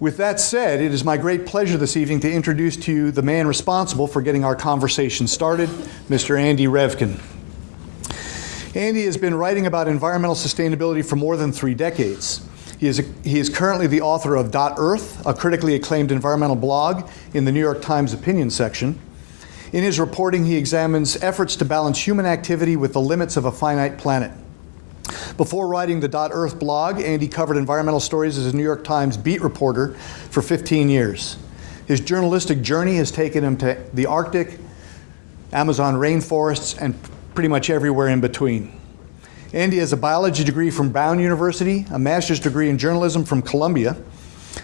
With that said, it is my great pleasure this evening to introduce to you the man responsible for getting our conversation started, Mr. Andy Revkin. Andy has been writing about environmental sustainability for more than 3 decades. He is currently the author of .Earth, a critically acclaimed environmental blog in the New York Times opinion section. In his reporting, he examines efforts to balance human activity with the limits of a finite planet. Before writing the .Earth blog, Andy covered environmental stories as a New York Times beat reporter for 15 years. His journalistic journey has taken him to the Arctic, Amazon rainforests, and pretty much everywhere in between. Andy has a biology degree from Brown University, a master's degree in journalism from Columbia.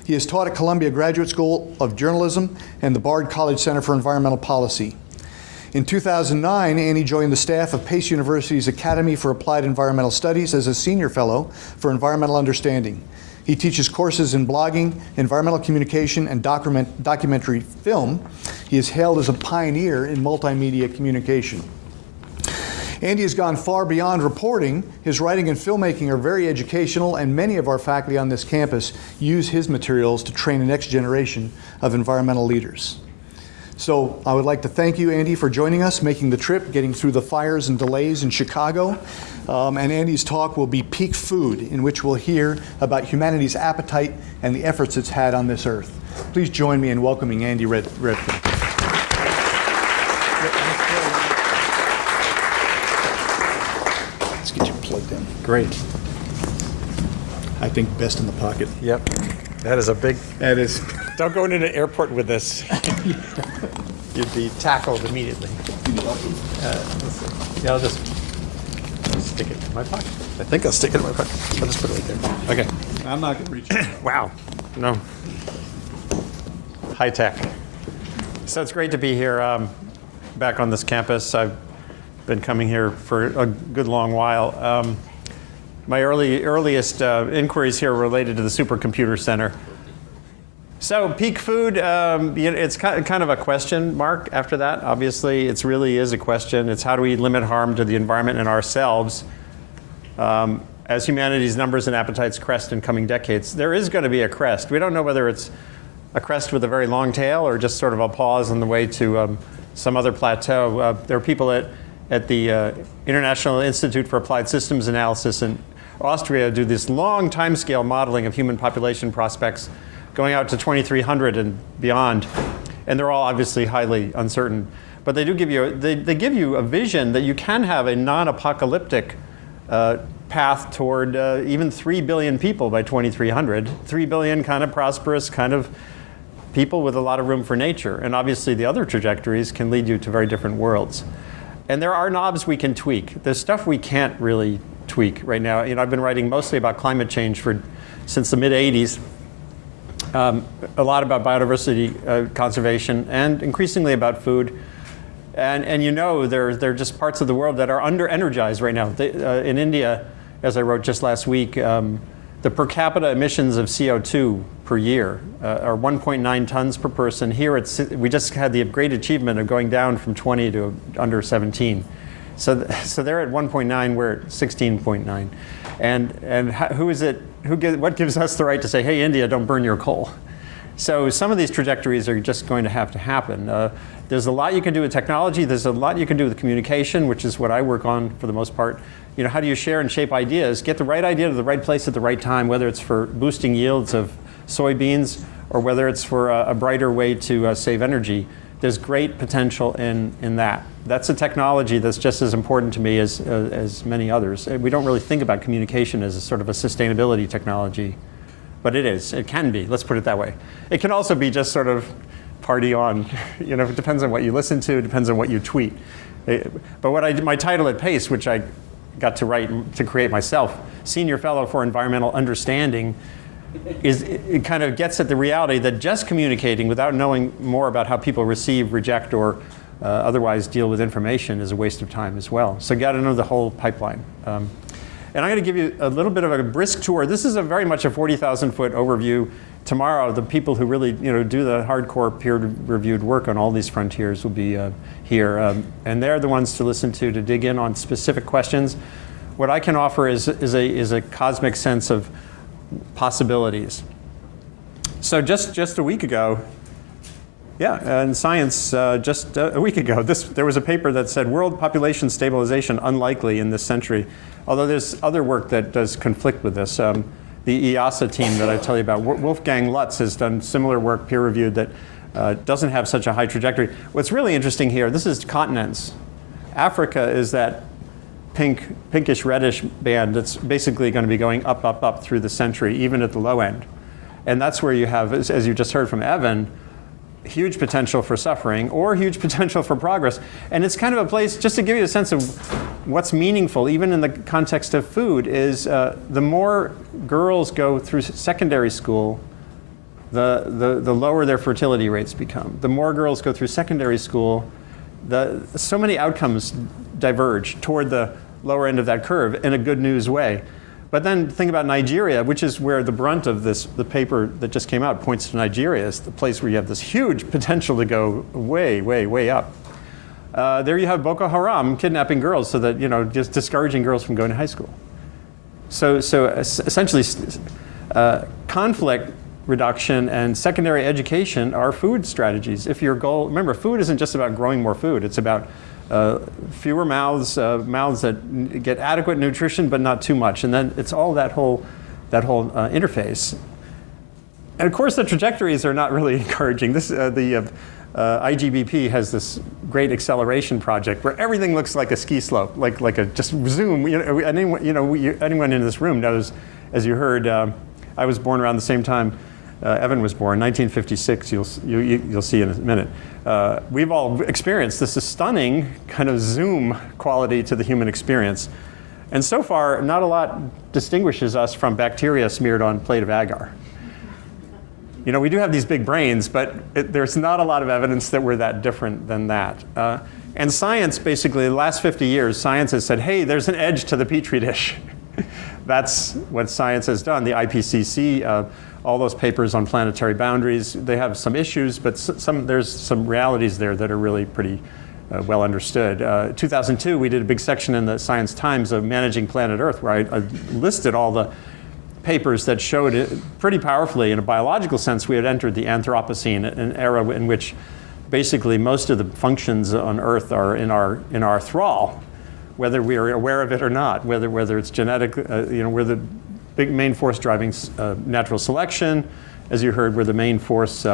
He has taught at Columbia Graduate School of Journalism and the Bard College Center for Environmental Policy. In 2009, Andy joined the staff of Pace University's Academy for Applied Environmental Studies as a senior fellow for environmental understanding. He teaches courses in blogging, environmental communication, and documentary film. He is hailed as a pioneer in multimedia communication. Andy has gone far beyond reporting. His writing and filmmaking are very educational, and many of our faculty on this campus use his materials to train the next generation of environmental leaders. So I would like to thank you, Andy, for joining us, making the trip, getting through the fires and delays in Chicago. And Andy's talk will be Peak Food, in which we'll hear about humanity's appetite and the efforts it's had on this earth. Please join me in welcoming Andy Revkin. Let's get you plugged in. Great. I think best in the pocket. Yep. That is a big. That is. Don't go into an airport with this. You'd be tackled immediately. Yeah, I'll just stick it in my pocket. I think I'll stick it in my pocket. I'll just put it right there. Okay. I'm not going to reach it. Wow. No. High tech. So it's great to be here back on this campus. I've been coming here for a good long while. My earliest inquiries here related to the Supercomputer Center. So peak food, it's kind of a question mark after that. Obviously, it really is a question. It's how do we limit harm to the environment and ourselves as humanity's numbers and appetites crest in coming decades. There is going to be a crest. We don't know whether it's a crest with a very long tail or just sort of a pause on the way to some other plateau. There are people at the International Institute for Applied Systems Analysis in Austria do this long timescale modeling of human population prospects going out to 2300 and beyond. And they're all obviously highly uncertain. But they do give you, they give you a vision that you can have a non-apocalyptic path toward even 3 billion people by 2300. 3 billion kind of prosperous, kind of people with a lot of room for nature. And obviously the other trajectories can lead you to very different worlds. And there are knobs we can tweak. There's stuff we can't really tweak right now. I've been writing mostly about climate change since the mid-'80s. A lot about biodiversity conservation and increasingly about food. And there are just parts of the world that are under-energized right now. In India, as I wrote just last week, the per capita emissions of CO2 per year are 1.9 tons per person. Here, we just had the great achievement of going down from 20 to under 17. So they're at 1.9, we're at 16.9. And what gives us the right to say, hey, India, don't burn your coal? So some of these trajectories are just going to happen. There's a lot you can do with technology. There's a lot you can do with communication, which is what I work on for the most part. How do you share and shape ideas? Get the right idea to the right place at the right time, whether it's for boosting yields of soybeans or whether it's for a brighter way to save energy. There's great potential in that. That's a technology that's just as important to me as many others. We don't really think about communication as a sort of a sustainability technology, but it is. It can be. Let's put it that way. It can also be just sort of party on. It depends on what you listen to. It depends on what you tweet. But my title at Pace, which I got to write to create myself, Senior Fellow for Environmental Understanding, it kind of gets at the reality that just communicating without knowing more about how people receive, reject, or otherwise deal with information is a waste of time as well. So you got to know the whole pipeline. And I'm going to give you a little bit of a brisk tour. This is very much a 40,000-foot overview. Tomorrow, the people who really do the hardcore peer-reviewed work on all these frontiers will be here. And they're the ones to listen to dig in on specific questions. What I can offer is a cosmic sense of possibilities. So just a week ago, yeah, in Science, just a week ago, there was a paper that said world population stabilization unlikely in this century, although there's other work that does conflict with this. The EASA team that I tell you about, Wolfgang Lutz has done similar work, peer-reviewed, that doesn't have such a high trajectory. What's really interesting here, this is continents. Africa is that pinkish reddish band that's basically going to be going up, up, up through the century, even at the low end. And that's where you have, as you just heard from Evan, huge potential for suffering or huge potential for progress. And it's kind of a place, just to give you a sense of what's meaningful, even in the context of food, is the more girls go through secondary school, the lower their fertility rates become. The more girls go through secondary school, so many outcomes diverge toward the lower end of that curve in a good news way. But then think about Nigeria, which is where the brunt of the paper that just came out points to Nigeria as the place where you have this huge potential to go way, way, way up. There you have Boko Haram kidnapping girls so that, just discouraging girls from going to high school. So essentially, conflict reduction and secondary education are food strategies. If your goal, remember, food isn't just about growing more food. It's about fewer mouths that get adequate nutrition, but not too much. And then it's all that whole interface. And of course, the trajectories are not really encouraging. The IGBP has this great acceleration project where everything looks like a ski slope, like a just zoom. Anyone in this room knows, as you heard, I was born around the same time Evan was born, 1956. You'll see in a minute. We've all experienced this stunning kind of zoom quality to the human experience. And so far, not a lot distinguishes us from bacteria smeared on a plate of agar. We do have these big brains, but there's not a lot of evidence that we're that different than that. And science, basically, the last 50 years, science has said, hey, there's an edge to the Petri dish. That's what science has done. The IPCC, all those papers on planetary boundaries, they have some issues, but there's some realities there that are really pretty well understood. 2002, we did a big section in the Science Times of Managing Planet Earth, where I listed all the papers that showed it pretty powerfully, in a biological sense, we had entered the Anthropocene, an era in which basically most of the functions on Earth are in our thrall, whether we are aware of it or not, whether it's genetic, we're the big main force driving natural selection. As you heard, we're the main force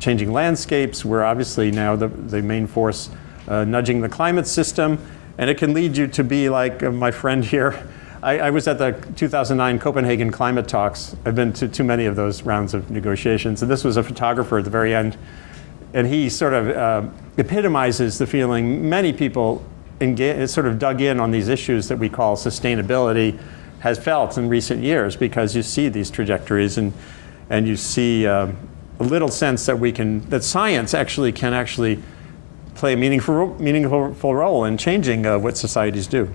changing landscapes. We're obviously now the main force nudging the climate system. And it can lead you to be like my friend here. I was at the 2009 Copenhagen climate talks. I've been to too many of those rounds of negotiations. And this was a photographer at the very end. And he sort of epitomizes the feeling many people sort of dug in on these issues that we call sustainability has felt in recent years, because you see these trajectories and you see a little sense that science can play a meaningful role in changing what societies do.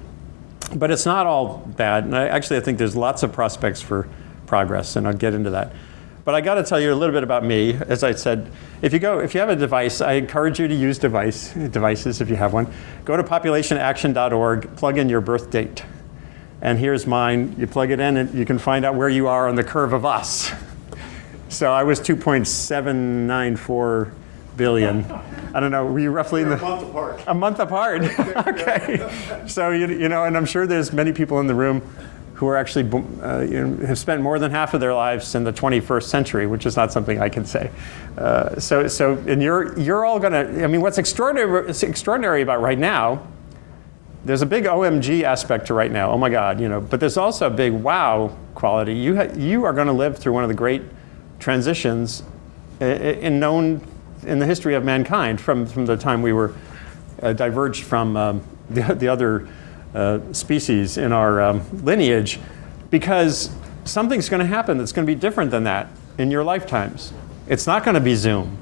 But it's not all bad, and I think there's lots of prospects for progress, and I'll get into that. But I got to tell you a little bit about me. As I said, if you have a device, I encourage you to use devices if you have one. Go to populationaction.org, plug in your birth date. And here's mine. You plug it in, and you can find out where you are on the curve of us. So I was 2.794 billion. I don't know, were you roughly We're a month apart. A month apart? Okay. So, and I'm sure there's many people in the room who are actually have spent more than half of their lives in the 21st century, which is not something I can say. And you're all gonna, what's extraordinary about right now, there's a big OMG aspect to right now, oh my God, but there's also a big wow quality. You are gonna live through one of the great transitions in the history of mankind from the time we were diverged from the other species in our lineage, because something's going to happen that's going to be different than that in your lifetimes. It's not going to be Zoom.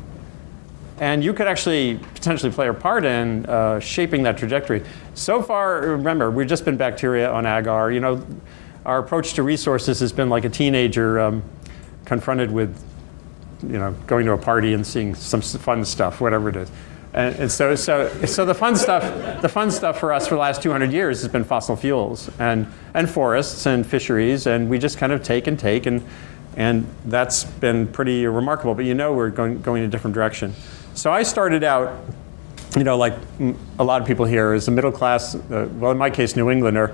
And you could actually potentially play a part in shaping that trajectory. So far, remember, we've just been bacteria on agar. Our approach to resources has been like a teenager confronted with going to a party and seeing some fun stuff, whatever it is. And so the fun stuff for us for the last 200 years has been fossil fuels and forests and fisheries, and we just kind of take and And that's been pretty remarkable, but we're going in a different direction. So I started out, like a lot of people here, as a middle class, well, in my case, New Englander.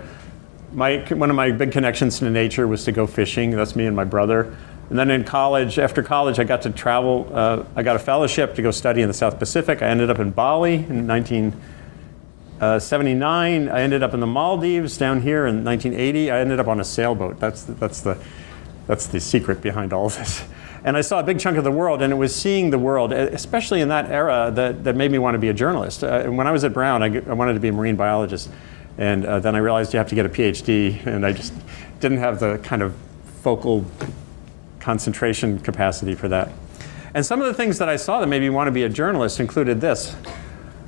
One of my big connections to nature was to go fishing. That's me and my brother. And then after college, I got to travel. I got a fellowship to go study in the South Pacific. I ended up in Bali in 1979. I ended up in the Maldives down here in 1980. I ended up on a sailboat. That's the secret behind all of this. And I saw a big chunk of the world, and it was seeing the world, especially in that era, that made me want to be a journalist. When I was at Brown, I wanted to be a marine biologist. And then I realized you have to get a PhD, and I just didn't have the kind of focal concentration capacity for that. And some of the things that I saw that made me want to be a journalist included this,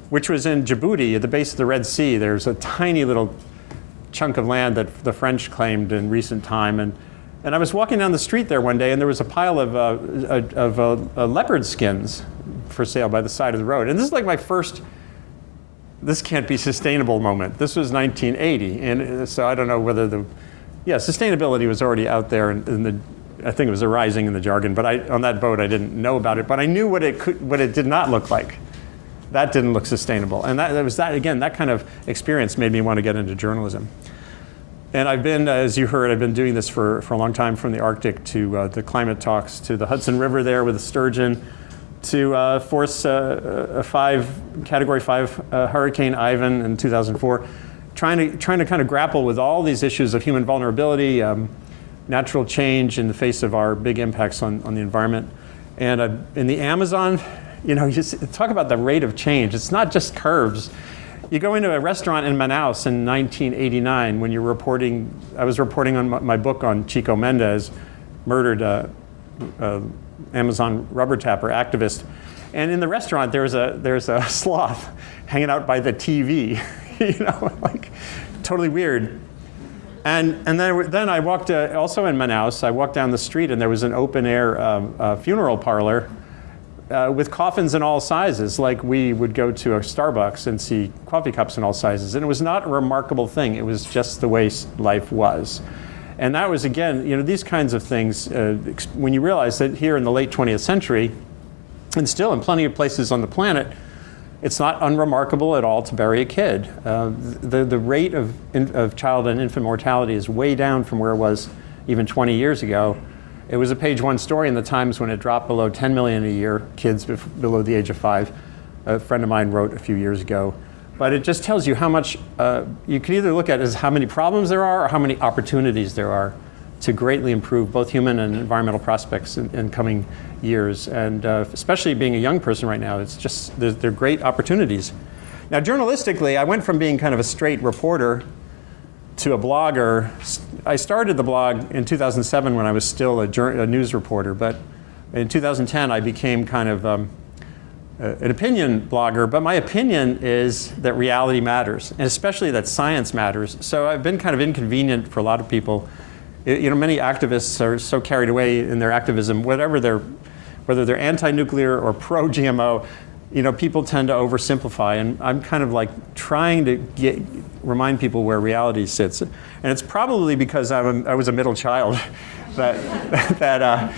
which was in Djibouti, at the base of the Red Sea. There's a tiny little chunk of land that the French claimed in recent time. And I was walking down the street there one day, and there was a pile of leopard skins for sale by the side of the road. And this is like my first, this can't be sustainable moment. This was 1980, and so I don't know whether sustainability was already out there, I think it was arising in the jargon, but on that boat I didn't know about it, but I knew what it did not look like. That didn't look sustainable, and that kind of experience made me want to get into journalism. And I've been, as you heard, I've been doing this for a long time, from the Arctic to the climate talks, to the Hudson River there with the sturgeon, to force a Category 5 Hurricane Ivan in 2004, trying to kind of grapple with all these issues of human vulnerability, natural change in the face of our big impacts on the environment. And in the Amazon, you talk about the rate of change. It's not just curves. You go into a restaurant in Manaus in 1989 when I was reporting on my book on Chico Mendes, murdered Amazon rubber tapper activist. And in the restaurant, there's a sloth hanging out by the TV, like totally weird. And then I walked, also in Manaus, I walked down the street, and there was an open air funeral parlor with coffins in all sizes, like we would go to a Starbucks and see coffee cups in all sizes. And it was not a remarkable thing. It was just the way life was. And that was, again, these kinds of things, when you realize that here in the late 20th century, and still in plenty of places on the planet, it's not unremarkable at all to bury a kid. The rate of child and infant mortality is way down from where it was even 20 years ago. It was a page one story in the Times when it dropped below 10 million a year, kids below the age of 5. A friend of mine wrote a few years ago. But it just tells you how much, you can either look at it as how many problems there are or how many opportunities there are to greatly improve both human and environmental prospects in coming years. And especially being a young person right now, it's just, they're great opportunities. Now, journalistically, I went from being kind of a straight reporter to a blogger. I started the blog in 2007 when I was still a news reporter, but in 2010 I became kind of an opinion blogger, but my opinion is that reality matters, and especially that science matters. So I've been kind of inconvenient for a lot of people. Many activists are so carried away in their activism, whether they're anti-nuclear or pro-GMO, people tend to oversimplify, and I'm kind of like trying to remind people where reality sits. And it's probably because I was a middle child that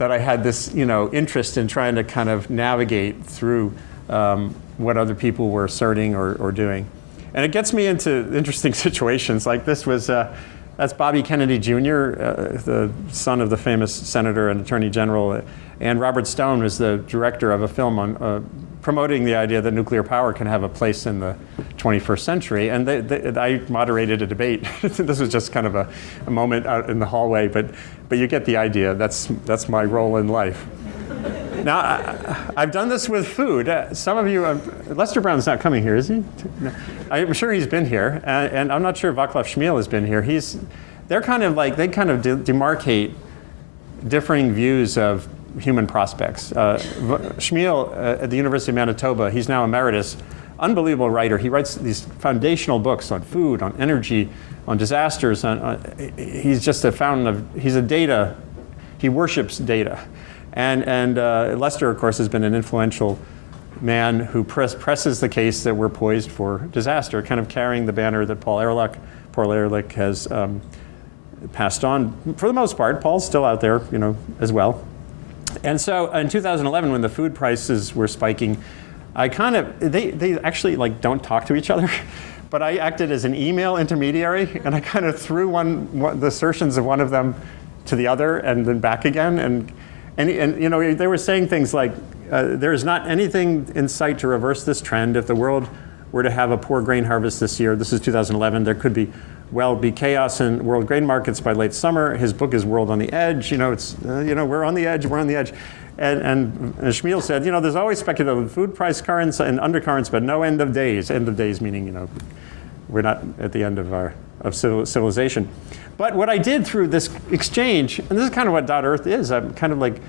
I had this, interest in trying to kind of navigate through what other people were asserting or doing. And it gets me into interesting situations. Like this was, that's Bobby Kennedy Jr., the son of the famous senator and attorney general. And Robert Stone was the director of a film on promoting the idea that nuclear power can have a place in the 21st century. And I moderated a debate. This was just kind of a moment out in the hallway, but you get the idea. That's my role in life. Now, I've done this with food. Some of you, Lester Brown's not coming here, is he? No. I'm sure he's been here, and I'm not sure Vaclav Smil has been here. They kind of demarcate differing views of human prospects. Smil at the University of Manitoba, he's now emeritus, unbelievable writer. He writes these foundational books on food, on energy, on disasters. He's just a fountain of, he worships data. And Lester, of course, has been an influential man who presses the case that we're poised for disaster, kind of carrying the banner that Paul Ehrlich has passed on for the most part. Paul's still out there, as well. And so in 2011, when the food prices were spiking, they actually don't talk to each other, but I acted as an email intermediary, and I kind of threw the assertions of one of them to the other and then back again. And they were saying things like, there is not anything in sight to reverse this trend. If the world were to have a poor grain harvest this year, this is 2011, there could be chaos in world grain markets by late summer. His book is World on the Edge. We're on the edge, we're on the edge. And Shmuel said, there's always speculative food price currents and undercurrents, but no end of days. End of days meaning, we're not at the end of civilization. But what I did through this exchange, and this is kind of what .earth is, I'm kind of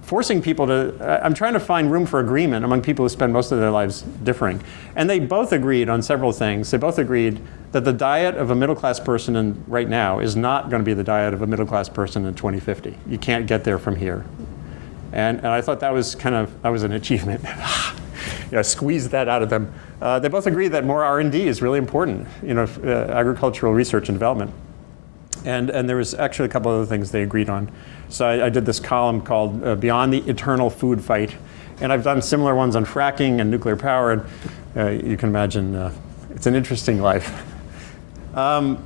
forcing people I'm trying to find room for agreement among people who spend most of their lives differing. And they both agreed on several things. They both agreed that the diet of a middle-class person right now is not going to be the diet of a middle-class person in 2050. You can't get there from here. And I thought that was an achievement. Squeezed that out of them. They both agree that more R&D is really important, agricultural research and development. And there was actually a couple other things they agreed on. So I did this column called Beyond the Eternal Food Fight. And I've done similar ones on fracking and nuclear power. And you can imagine it's an interesting life. And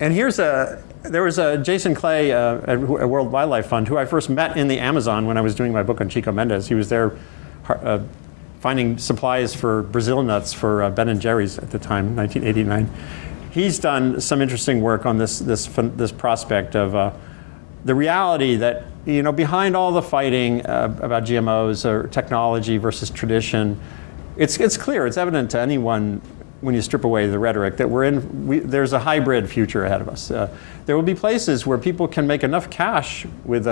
there was Jason Clay at World Wildlife Fund, who I first met in the Amazon when I was doing my book on Chico Mendes. He was there finding supplies for Brazil nuts for Ben & Jerry's at the time, 1989. He's done some interesting work on this prospect of the reality that behind all the fighting about GMOs or technology versus tradition, it's clear, it's evident to anyone when you strip away the rhetoric that there's a hybrid future ahead of us. There will be places where people can make enough cash with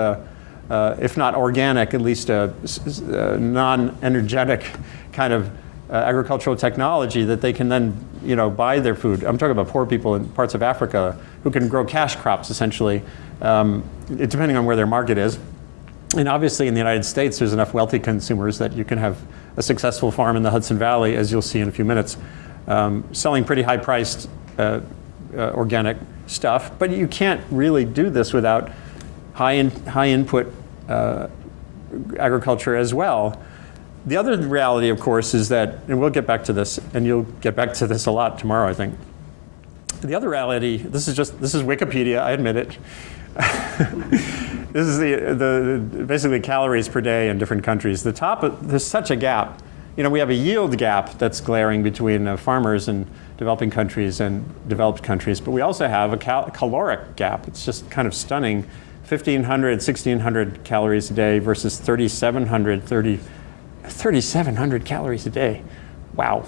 if not organic, at least a non-energetic kind of agricultural technology that they can then buy their food. I'm talking about poor people in parts of Africa who can grow cash crops essentially, depending on where their market is. And obviously in the United States there's enough wealthy consumers that you can have a successful farm in the Hudson Valley, as you'll see in a few minutes, selling pretty high-priced organic stuff. But you can't really do this without high input agriculture as well. The other reality, of course, is that, and we'll get back to this, and you'll get back to this a lot tomorrow, I think. The other reality, this is Wikipedia, I admit it. This is basically calories per day in different countries. There's such a gap. We have a yield gap that's glaring between farmers in developing countries and developed countries, but we also have a caloric gap. It's just kind of stunning. 1,500, 1,600 calories a day versus 3,700 calories a day. Wow.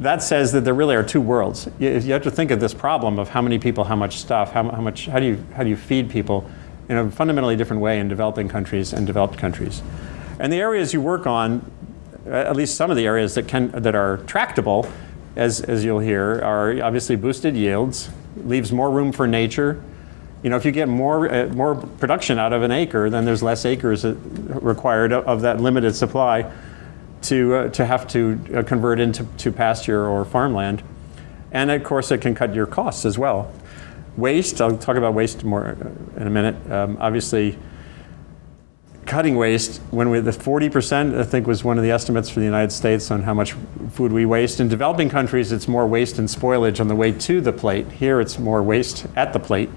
That says that there really are two worlds. You have to think of this problem of how many people, how much stuff, how do you feed people in a fundamentally different way in developing countries and developed countries. And the areas you work on, at least some of the areas that are tractable, as you'll hear, are obviously boosted yields, leaves more room for nature. If you get more production out of an acre, then there's less acres required of that limited supply to have to convert into pasture or farmland. And of course, it can cut your costs as well. Waste, I'll talk about waste more in a minute. Obviously, cutting waste, the 40%, I think, was one of the estimates for the United States on how much food we waste. In developing countries, it's more waste and spoilage on the way to the plate. Here, it's more waste at the plate.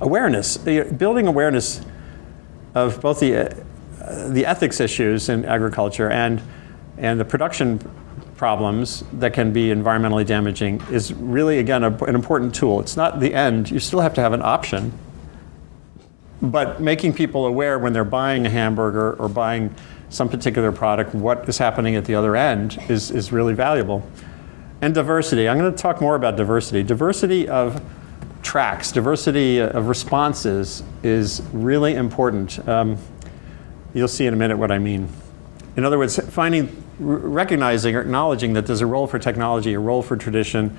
Awareness, building awareness of both the ethics issues in agriculture and the production problems that can be environmentally damaging is really, again, an important tool. It's not the end. You still have to have an option. But making people aware when they're buying a hamburger or buying some particular product, what is happening at the other end is really valuable. And diversity. I'm going to talk more about diversity. Diversity of tracks, diversity of responses is really important. You'll see in a minute what I mean. In other words, recognizing or acknowledging that there's a role for technology, a role for tradition,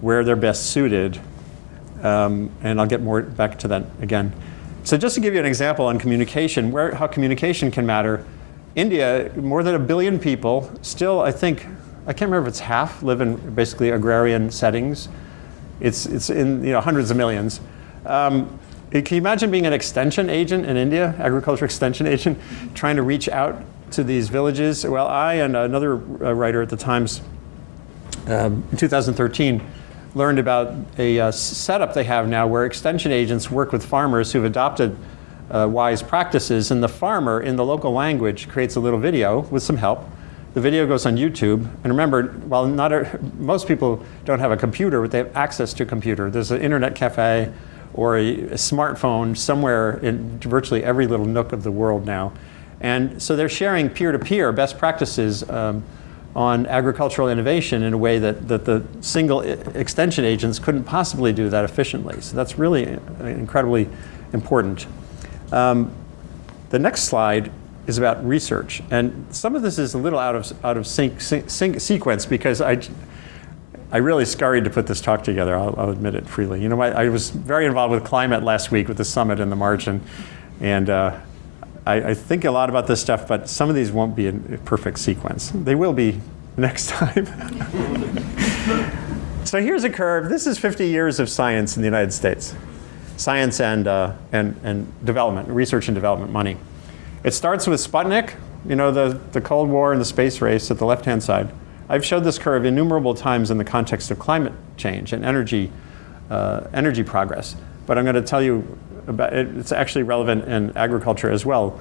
where they're best suited. And I'll get more back to that again. So just to give you an example on communication, how communication can matter. India, more than 1 billion people, still, I can't remember if it's half, live in basically agrarian settings. It's in hundreds of millions. Can you imagine being an extension agent in India, agriculture extension agent, trying to reach out to these villages? Well, I and another writer at the Times in 2013 learned about a setup they have now where extension agents work with farmers who've adopted wise practices, and the farmer in the local language creates a little video with some help. The video goes on YouTube, and remember, while most people don't have a computer, but they have access to a computer. There's an internet cafe or a smartphone somewhere in virtually every little nook of the world now. And so they're sharing peer-to-peer best practices on agricultural innovation in a way that the single extension agents couldn't possibly do that efficiently. So that's really incredibly important. The next slide is about research, and some of this is a little out of sequence because I really scurried to put this talk together. I'll admit it freely. I was very involved with climate last week with the summit in the margin, and I think a lot about this stuff, but some of these won't be in perfect sequence. They will be next time. So here's a curve. This is 50 years of science in the United States. Science and development, research and development money. It starts with Sputnik, the Cold War and the space race at the left-hand side. I've showed this curve innumerable times in the context of climate change and energy progress. But I'm going to tell you about it. It's actually relevant in agriculture as well.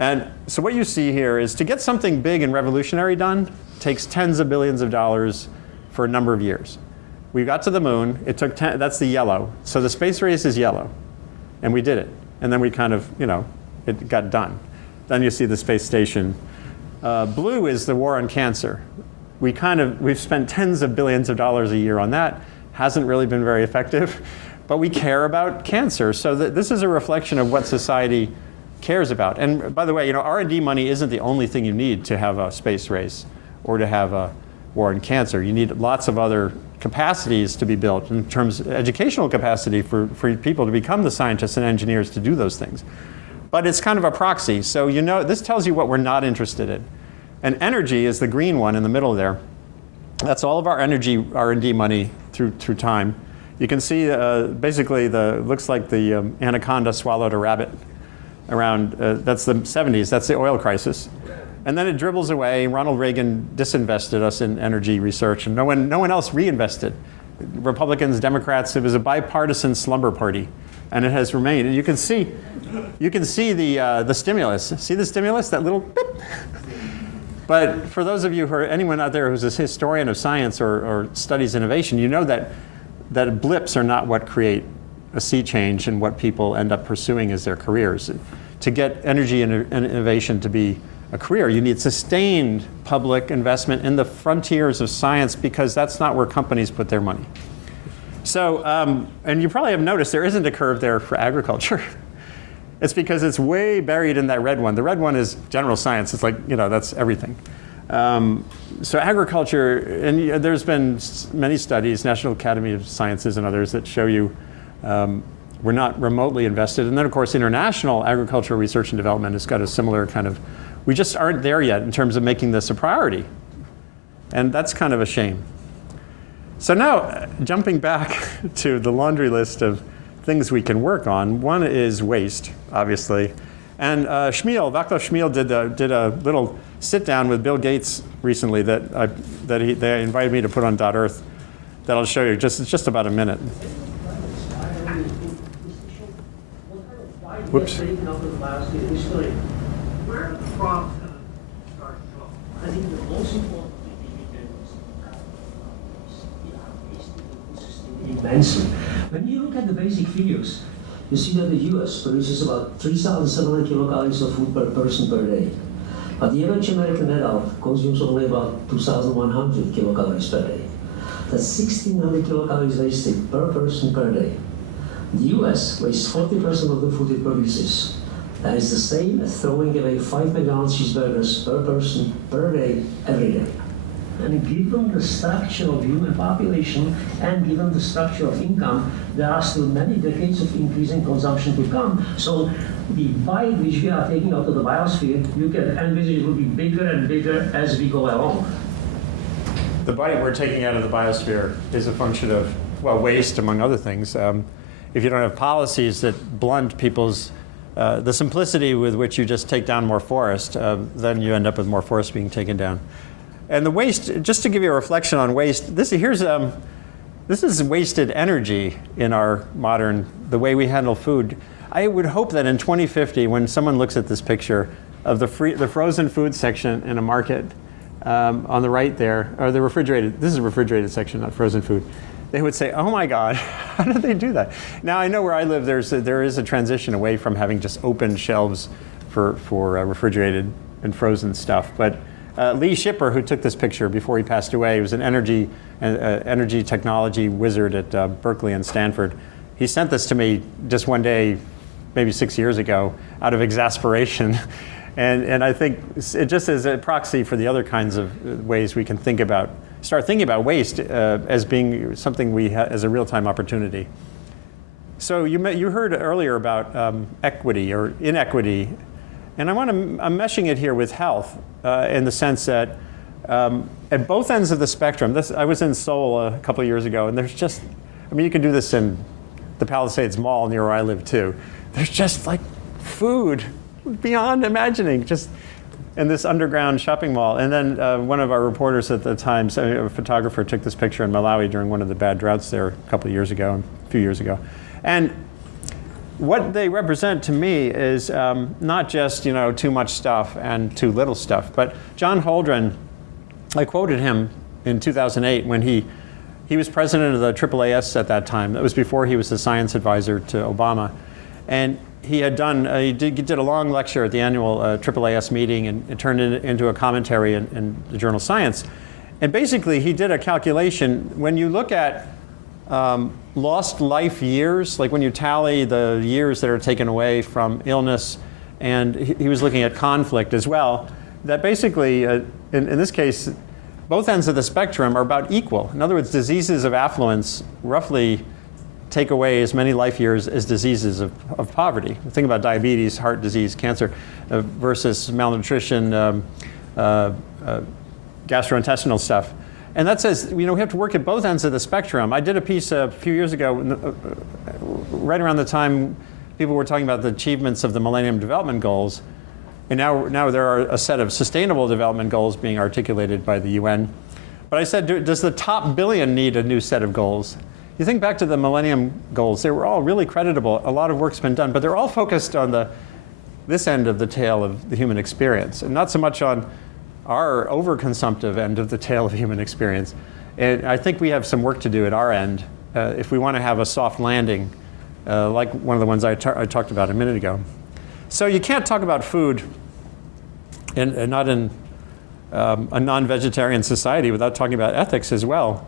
And so what you see here is to get something big and revolutionary done takes tens of billions of dollars for a number of years. We got to the moon. It took that's the yellow. So the space race is yellow, and we did it. And then we kind of, it got done. Then you see the space station. Blue is the war on cancer. We've spent tens of billions of dollars a year on that. Hasn't really been very effective, but we care about cancer. So this is a reflection of what society cares about. And by the way, R&D money isn't the only thing you need to have a space race or to have a war on cancer. You need lots of other capacities to be built in terms of educational capacity for people to become the scientists and engineers to do those things. But it's kind of a proxy. So this tells you what we're not interested in. And energy is the green one in the middle there. That's all of our energy R&D money through time. You can see basically looks like the anaconda swallowed a rabbit around, that's the 70s, that's the oil crisis. And then it dribbles away. Ronald Reagan disinvested us in energy research, and no one else reinvested. Republicans, Democrats, it was a bipartisan slumber party, and it has remained. And you can see the stimulus. See the stimulus, that little beep? But for those of you anyone out there who's a historian of science or studies innovation, you know that blips are not what create a sea change and what people end up pursuing as their careers. To get energy and innovation to be a career, you need sustained public investment in the frontiers of science, because that's not where companies put their money. So, and you probably have noticed there isn't a curve there for agriculture. It's because it's way buried in that red one. The red one is general science. It's like, that's everything. So agriculture, and there's been many studies, National Academy of Sciences and others, that show you we're not remotely invested. And then, of course, international agricultural research and development has got a similar kind of, we just aren't there yet in terms of making this a priority. And that's kind of a shame. So now, jumping back to the laundry list of things we can work on, one is waste, obviously. And Vaclav Smil did a little sit-down with Bill Gates recently that they invited me to put on .earth that I'll show you. It's just about a minute. Whoops. Where are the crops going to start from? I think the most important thing you can do is immensely. When you look at the basic figures, you see that the US produces about 3,700 kilocalories of food per person per day. But the average American adult consumes only about 2,100 kilocalories per day. That's 1,600 kilocalories wasted per person per day. The US wastes 40% of the food it produces. That is the same as throwing away 5 McDonald's cheeseburgers per person per day, every day. And given the structure of human population and given the structure of income, there are still many decades of increasing consumption to come. So the bite which we are taking out of the biosphere, you can envisage it will be bigger and bigger as we go along. The bite we're taking out of the biosphere is a function of well, waste, among other things. If you don't have policies that blunt people's, the simplicity with which you just take down more forest, then you end up with more forest being taken down. And the waste, just to give you a reflection on waste, this is wasted energy in our modern, the way we handle food. I would hope that in 2050, when someone looks at this picture of the frozen food section in a market on the right there, or the refrigerated, this is a refrigerated section, not frozen food, they would say, oh my God, how did they do that? Now I know where I live, there is a transition away from having just open shelves for refrigerated and frozen stuff. But Lee Shipper, who took this picture before he passed away, was an energy technology wizard at Berkeley and Stanford. He sent this to me just one day, maybe 6 years ago, out of exasperation. And I think it just is a proxy for the other kinds of ways we can start thinking about waste as being something as a real-time opportunity. So you heard earlier about equity or inequity, and I'm meshing it here with health in the sense that at both ends of the spectrum, I was in Seoul a couple of years ago, and there's just, you can do this in the Palisades Mall near where I live too. There's just like food beyond imagining, just in this underground shopping mall. And then one of our reporters at the time, a photographer, took this picture in Malawi during one of the bad droughts there a few years ago. And what they represent to me is not just too much stuff and too little stuff, but John Holdren, I quoted him in 2008 when he was president of the AAAS at that time. That was before he was the science advisor to Obama. And he did a long lecture at the annual AAAS meeting, and it turned into a commentary in the journal Science. And basically, he did a calculation. When you look at lost life years, like when you tally the years that are taken away from illness, and he was looking at conflict as well, that basically, in this case, both ends of the spectrum are about equal. In other words, diseases of affluence roughly take away as many life years as diseases of poverty. Think about diabetes, heart disease, cancer, versus malnutrition, gastrointestinal stuff. And that says, we have to work at both ends of the spectrum. I did a piece a few years ago, right around the time people were talking about the achievements of the Millennium Development Goals. And now there are a set of sustainable development goals being articulated by the UN. But I said, does the top billion need a new set of goals? You think back to the Millennium Goals, they were all really creditable. A lot of work's been done, but they're all focused on this end of the tail of the human experience, and not so much on our overconsumptive end of the tail of human experience. And I think we have some work to do at our end if we want to have a soft landing, like one of the ones I talked about a minute ago. So you can't talk about food, and not in a non-vegetarian society, without talking about ethics as well.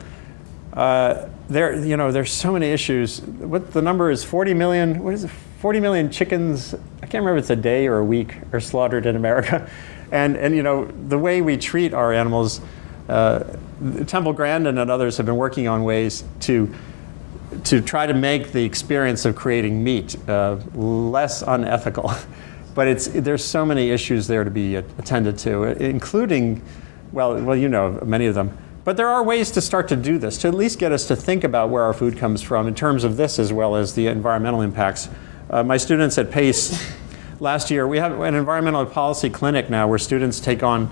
There's so many issues. What the number is, 40 million, what is it, 40 million chickens, I can't remember if it's a day or a week, are slaughtered in America. And the way we treat our animals, Temple Grandin and others have been working on ways to try to make the experience of creating meat less unethical. But there's so many issues there to be attended to, including, well, many of them. But there are ways to start to do this, to at least get us to think about where our food comes from in terms of this as well as the environmental impacts. My students at Pace last year, we have an environmental policy clinic now where students take on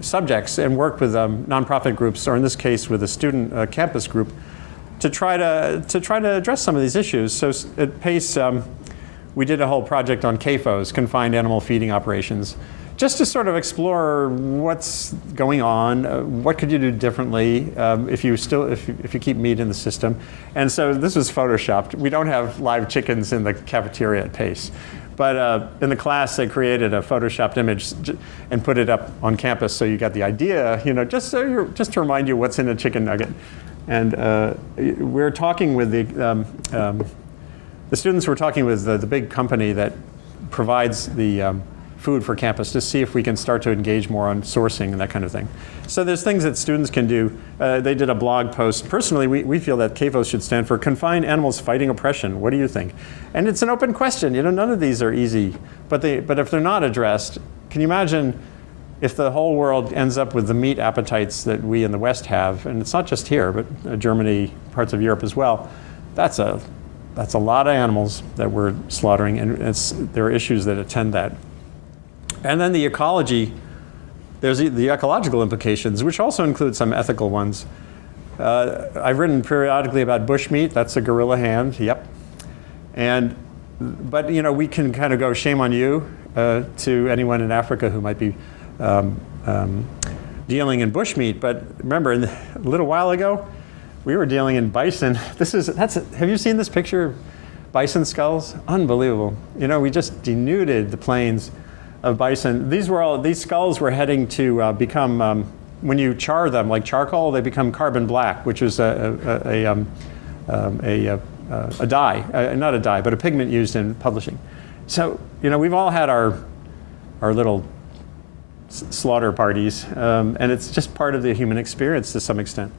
subjects and work with nonprofit groups, or in this case with a student campus group, to try to address some of these issues. So at Pace, we did a whole project on CAFOs, confined animal feeding operations, just to sort of explore what's going on, what could you do differently if you keep meat in the system. And so this was photoshopped. We don't have live chickens in the cafeteria at Pace. But in the class, they created a photoshopped image and put it up on campus, so you got the idea, just to remind you what's in a chicken nugget. And we're talking with the students were talking with the big company that provides the food for campus to see if we can start to engage more on sourcing and that kind of thing. So there's things that students can do. They did a blog post. Personally, we feel that CAFOs should stand for Confined Animals Fighting Oppression. What do you think? And it's an open question. None of these are easy. But if they're not addressed, can you imagine if the whole world ends up with the meat appetites that we in the West have, and it's not just here, but Germany, parts of Europe as well, that's a lot of animals that we're slaughtering, and there are issues that attend that. And then the ecology, there's the ecological implications, which also include some ethical ones. I've written periodically about bushmeat. That's a gorilla hand. Yep. But we can kind of go shame on you to anyone in Africa who might be dealing in bushmeat. But remember, a little while ago, we were dealing in bison. Have you seen this picture of bison skulls? Unbelievable. We just denuded the plains of bison. These skulls were heading to become, when you char them like charcoal, they become carbon black, which is a dye, not a dye, but a pigment used in publishing. So, we've all had our little slaughter parties, and it's just part of the human experience to some extent.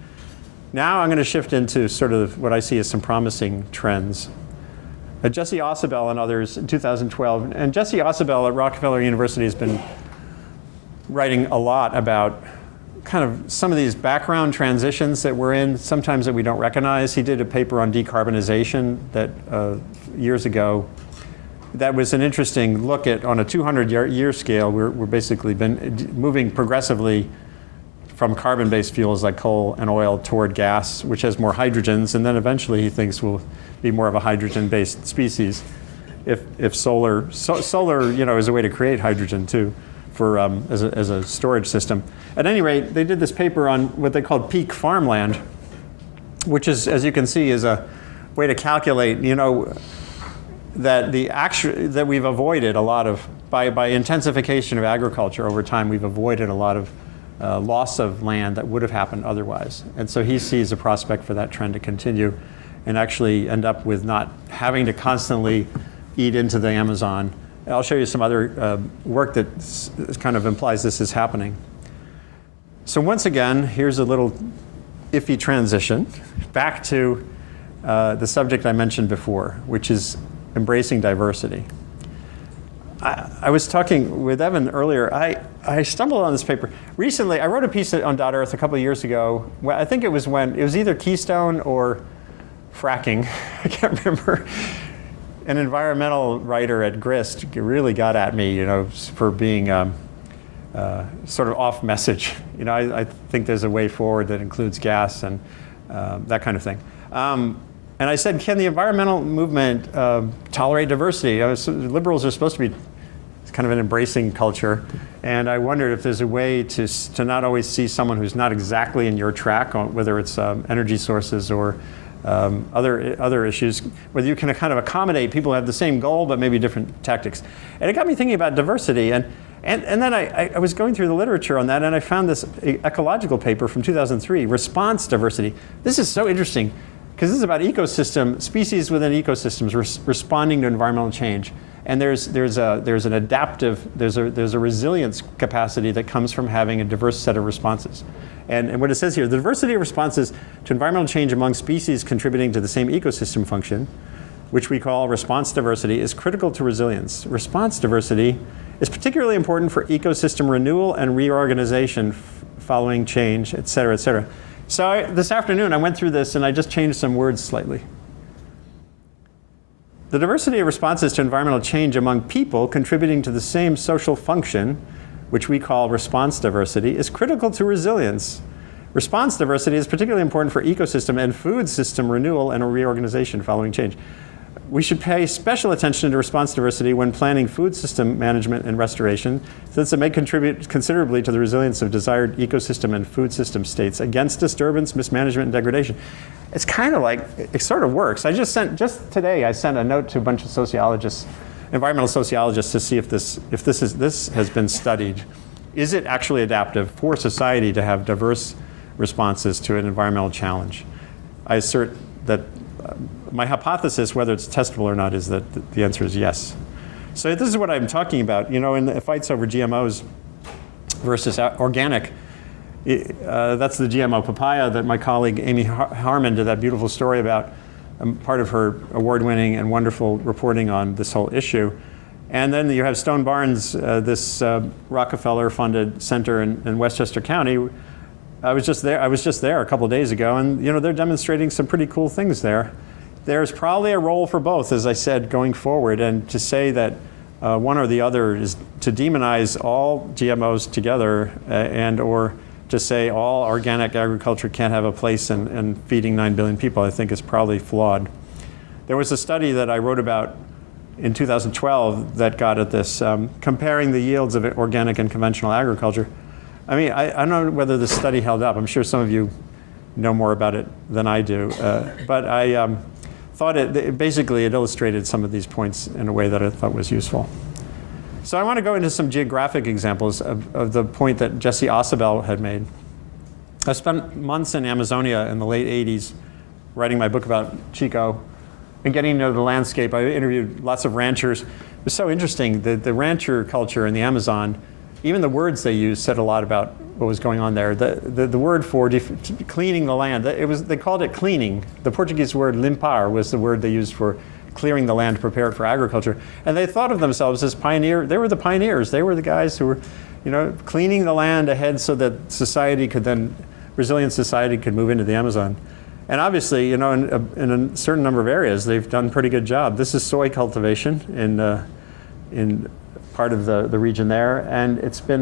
Now I'm going to shift into sort of what I see as some promising trends. Jesse Ausubel and others in 2012, and Jesse Ausubel at Rockefeller University has been writing a lot about kind of some of these background transitions that we're in, sometimes that we don't recognize. He did a paper on decarbonization that years ago. That was an interesting look at, on a 200-year scale, we're basically been moving progressively from carbon-based fuels like coal and oil toward gas, which has more hydrogens, and then eventually he thinks will be more of a hydrogen-based species. If solar is a way to create hydrogen too, for as a storage system. At any rate, they did this paper on what they called peak farmland, which is, as you can see, is a way to calculate, that we've avoided a lot of, by intensification of agriculture over time, we've avoided a lot of loss of land that would have happened otherwise. And so he sees a prospect for that trend to continue and actually end up with not having to constantly eat into the Amazon. I'll show you some other work that kind of implies this is happening. So once again, here's a little iffy transition back to the subject I mentioned before, which is embracing diversity. I was talking with Evan earlier. I stumbled on this paper. Recently, I wrote a piece on .earth a couple of years ago. I think it was when it was either Keystone or fracking. I can't remember. An environmental writer at Grist really got at me, for being sort of off message. I think there's a way forward that includes gas and that kind of thing. And I said, can the environmental movement tolerate diversity? Liberals are supposed to be kind of an embracing culture. And I wondered if there's a way to not always see someone who's not exactly in your track, whether it's energy sources or other issues, whether you can kind of accommodate people who have the same goal but maybe different tactics. And it got me thinking about diversity. And then I was going through the literature on that, and I found this ecological paper from 2003, Response Diversity. This is so interesting, because this is about species within ecosystems responding to environmental change. And there's a resilience capacity that comes from having a diverse set of responses. And what it says here, the diversity of responses to environmental change among species contributing to the same ecosystem function, which we call response diversity, is critical to resilience. Response diversity is particularly important for ecosystem renewal and reorganization following change, et cetera, et cetera. So this afternoon, I went through this and I just changed some words slightly. The diversity of responses to environmental change among people contributing to the same social function, which we call response diversity, is critical to resilience. Response diversity is particularly important for ecosystem and food system renewal and reorganization following change. We should pay special attention to response diversity when planning food system management and restoration, since it may contribute considerably to the resilience of desired ecosystem and food system states against disturbance, mismanagement, and degradation. It's kind of like, it sort of works. Just today, I sent a note to a bunch of sociologists, environmental sociologists, to see if this has been studied. Is it actually adaptive for society to have diverse responses to an environmental challenge? I assert that my hypothesis, whether it's testable or not, is that the answer is yes. So this is what I'm talking about. In the fights over GMOs versus organic, that's the GMO papaya that my colleague Amy Harmon did that beautiful story about, part of her award-winning and wonderful reporting on this whole issue. And then you have Stone Barns, this Rockefeller-funded center in Westchester County. I was just there a couple of days ago, and they're demonstrating some pretty cool things there. There's probably a role for both, as I said, going forward, and to say that one or the other is to demonize all GMOs together, and or to say all organic agriculture can't have a place in feeding 9 billion people, I think is probably flawed. There was a study that I wrote about in 2012 that got at this, comparing the yields of organic and conventional agriculture. I mean, I don't know whether this study held up. I'm sure some of you know more about it than I do. But I thought basically it illustrated some of these points in a way that I thought was useful. So I want to go into some geographic examples of the point that Jesse Osabel had made. I spent months in Amazonia in the late 80s writing my book about Chico and getting to know the landscape. I interviewed lots of ranchers. It was so interesting. The rancher culture in the Amazon, even the words they used said a lot about what was going on there. The word for cleaning the land, they called it cleaning. The Portuguese word limpar was the word they used for clearing the land to prepare it for agriculture. And they thought of themselves as pioneers. They were the pioneers. They were the guys who were cleaning the land ahead so that society could then, resilient society could move into the Amazon. And obviously, in a certain number of areas, they've done a pretty good job. This is soy cultivation in part of the region there, and it's been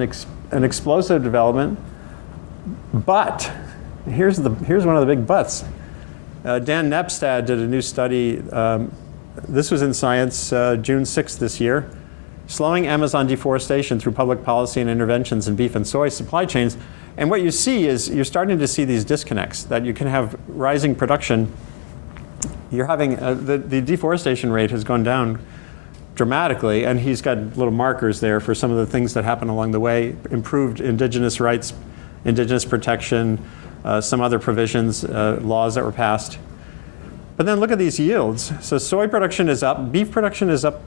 an explosive development. But here's one of the big buts. Dan Nepstad did a new study. This was in Science, June 6th this year, slowing Amazon deforestation through public policy and interventions in beef and soy supply chains. And what you see is you're starting to see these disconnects, that you can have rising production. You're having, the deforestation rate has gone down dramatically, and he's got little markers there for some of the things that happen along the way, improved indigenous rights, indigenous protection, some other provisions, laws that were passed. But then look at these yields. So soy production is up, beef production is up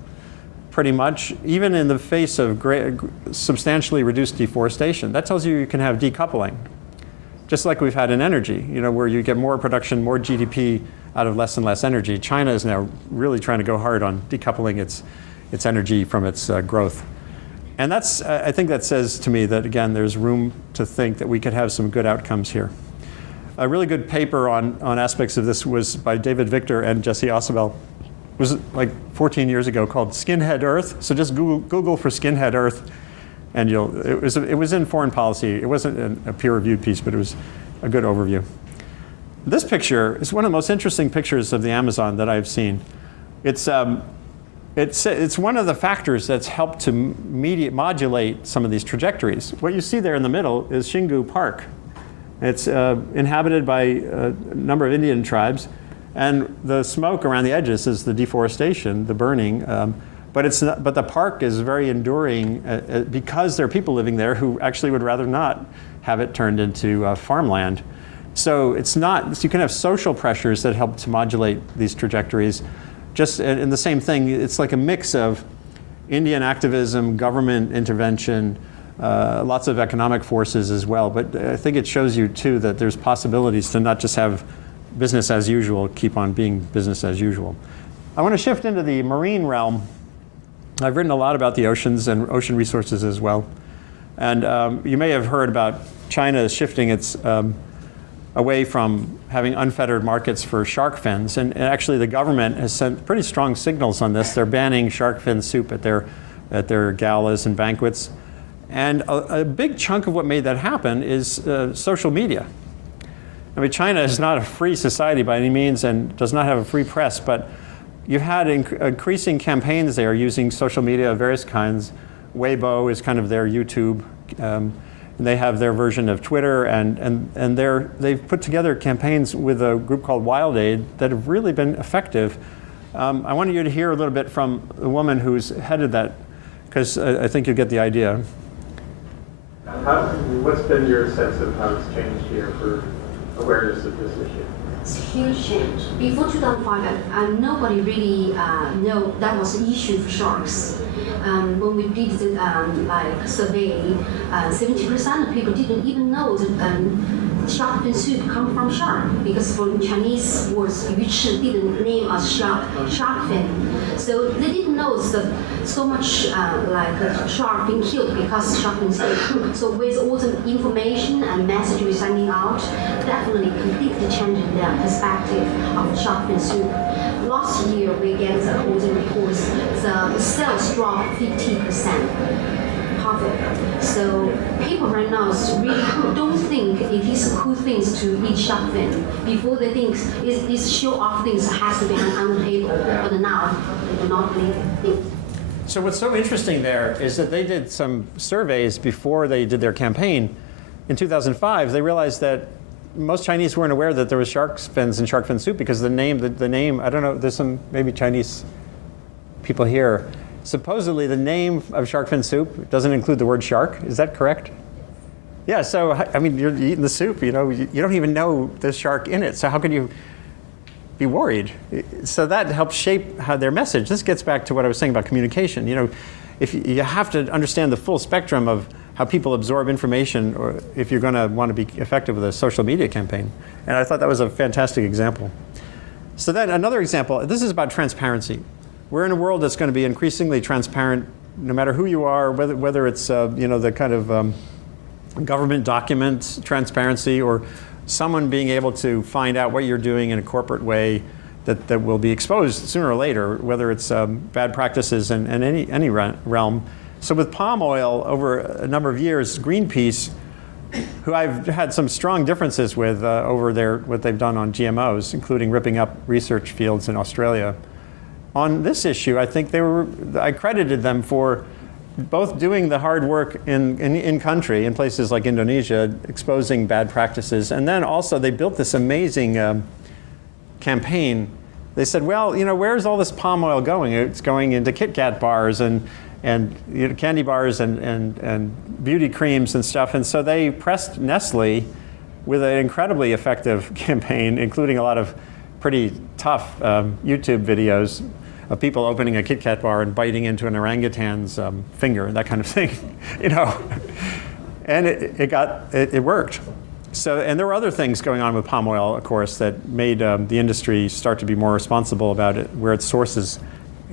pretty much, even in the face of substantially reduced deforestation. That tells you can have decoupling, just like we've had in energy, where you get more production, more GDP out of less and less energy. China is now really trying to go hard on decoupling its energy from its growth. And I think that says to me that, again, there's room to think that we could have some good outcomes here. A really good paper on aspects of this was by David Victor and Jesse Osabel. It was like 14 years ago, called Skinhead Earth. So just Google for Skinhead Earth, and it was in Foreign Policy. It wasn't a peer-reviewed piece, but it was a good overview. This picture is one of the most interesting pictures of the Amazon that I've seen. It's one of the factors that's helped to modulate some of these trajectories. What you see there in the middle is Xingu Park. It's inhabited by a number of Indian tribes. And the smoke around the edges is the deforestation, the burning. But the park is very enduring because there are people living there who actually would rather not have it turned into farmland. So you can have social pressures that help to modulate these trajectories. Just in the same thing, it's like a mix of Indian activism, government intervention, lots of economic forces as well. But I think it shows you too that there's possibilities to not just have business as usual, keep on being business as usual. I want to shift into the marine realm. I've written a lot about the oceans and ocean resources as well. And you may have heard about China shifting its away from having unfettered markets for shark fins. And actually the government has sent pretty strong signals on this. They're banning shark fin soup at their galas and banquets. And a big chunk of what made that happen is social media. I mean, China is not a free society by any means and does not have a free press, but you've had increasing campaigns there using social media of various kinds. Weibo is kind of their YouTube. They have their version of Twitter, and they've put together campaigns with a group called Wild Aid that have really been effective. I wanted you to hear a little bit from the woman who's headed that, because I think you'll get the idea. What's been your sense of how it's changed here for awareness of this issue? It's a huge change. Before 2005, nobody really know that was an issue for sharks. When we did the survey, 70% of people didn't even know shark fin soup come from shark because from Chinese words, 鱼翅 didn't name as shark fin. So they didn't know so much shark being killed because shark fin soup. So with all the information and message we're sending out, definitely completely changing their perspective of shark fin soup. Last year we get all the reports, the sales dropped 50%. So people right now really don't think it is cool things to eat shark fin. Before they think this show-off things has to be on the table, but now they do not believe it. So what's so interesting there is that they did some surveys before they did their campaign. In 2005, they realized that most Chinese weren't aware that there was shark fins in shark fin soup because the name, I don't know, there's some maybe Chinese people here. Supposedly the name of shark fin soup doesn't include the word shark. Is that correct? Yeah, so I mean, you're eating the soup, you don't even know there's shark in it. So how could you be worried? So that helps shape how their message. This gets back to what I was saying about communication. If you have to understand the full spectrum of how people absorb information, or if you're going to want to be effective with a social media campaign. And I thought that was a fantastic example. So then another example, this is about transparency. We're in a world that's going to be increasingly transparent, no matter who you are, whether it's the kind of government document transparency or someone being able to find out what you're doing in a corporate way that will be exposed sooner or later, whether it's bad practices in any realm. So with palm oil, over a number of years, Greenpeace, who I've had some strong differences with over what they've done on GMOs, including ripping up research fields in Australia. On this issue, I think I credited them for both doing the hard work in country, in places like Indonesia, exposing bad practices, and then also they built this amazing campaign. They said, well, where's all this palm oil going? It's going into Kit Kat bars and candy bars and beauty creams and stuff. And so they pressed Nestle with an incredibly effective campaign, including a lot of pretty tough YouTube videos of people opening a Kit Kat bar and biting into an orangutan's finger, that kind of thing, And it worked. So, and there were other things going on with palm oil, of course, that made the industry start to be more responsible about it, where it sources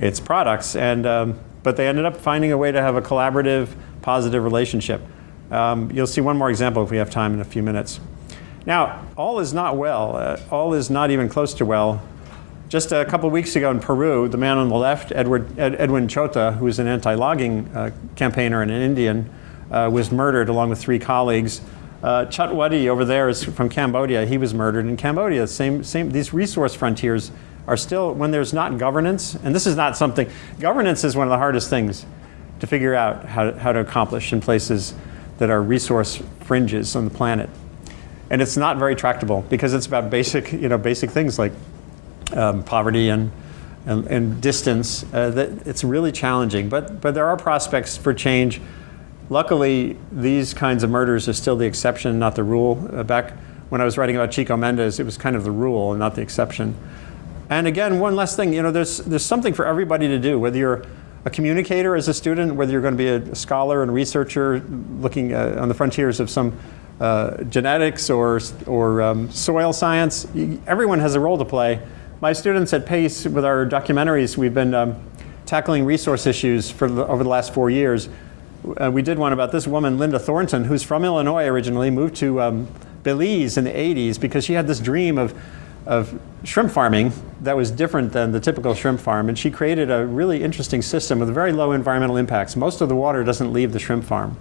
its products. But they ended up finding a way to have a collaborative, positive relationship. You'll see one more example if we have time in a few minutes. Now, all is not well. All is not even close to well. Just a couple weeks ago in Peru, the man on the left, Edwin Chota, who was an anti-logging campaigner and an Indian, was murdered along with 3 colleagues. Chatwadi over there is from Cambodia. He was murdered in Cambodia. These resource frontiers are still, when there's not governance, and this is not something, governance is one of the hardest things to figure out how to accomplish in places that are resource fringes on the planet. And it's not very tractable because it's about basic things like poverty and distance. That it's really challenging, but there are prospects for change. Luckily, these kinds of murders are still the exception, not the rule. Back when I was writing about Chico Mendes, it was kind of the rule and not the exception. And again, one last thing, there's something for everybody to do, whether you're a communicator as a student, whether you're going to be a scholar and researcher looking on the frontiers of some genetics or soil science. Everyone has a role to play. My students at Pace, with our documentaries, we've been tackling resource issues over the last 4 years. We did one about this woman, Linda Thornton, who's from Illinois originally, moved to Belize in the 80s because she had this dream of shrimp farming that was different than the typical shrimp farm. And she created a really interesting system with very low environmental impacts. Most of the water doesn't leave the shrimp farm.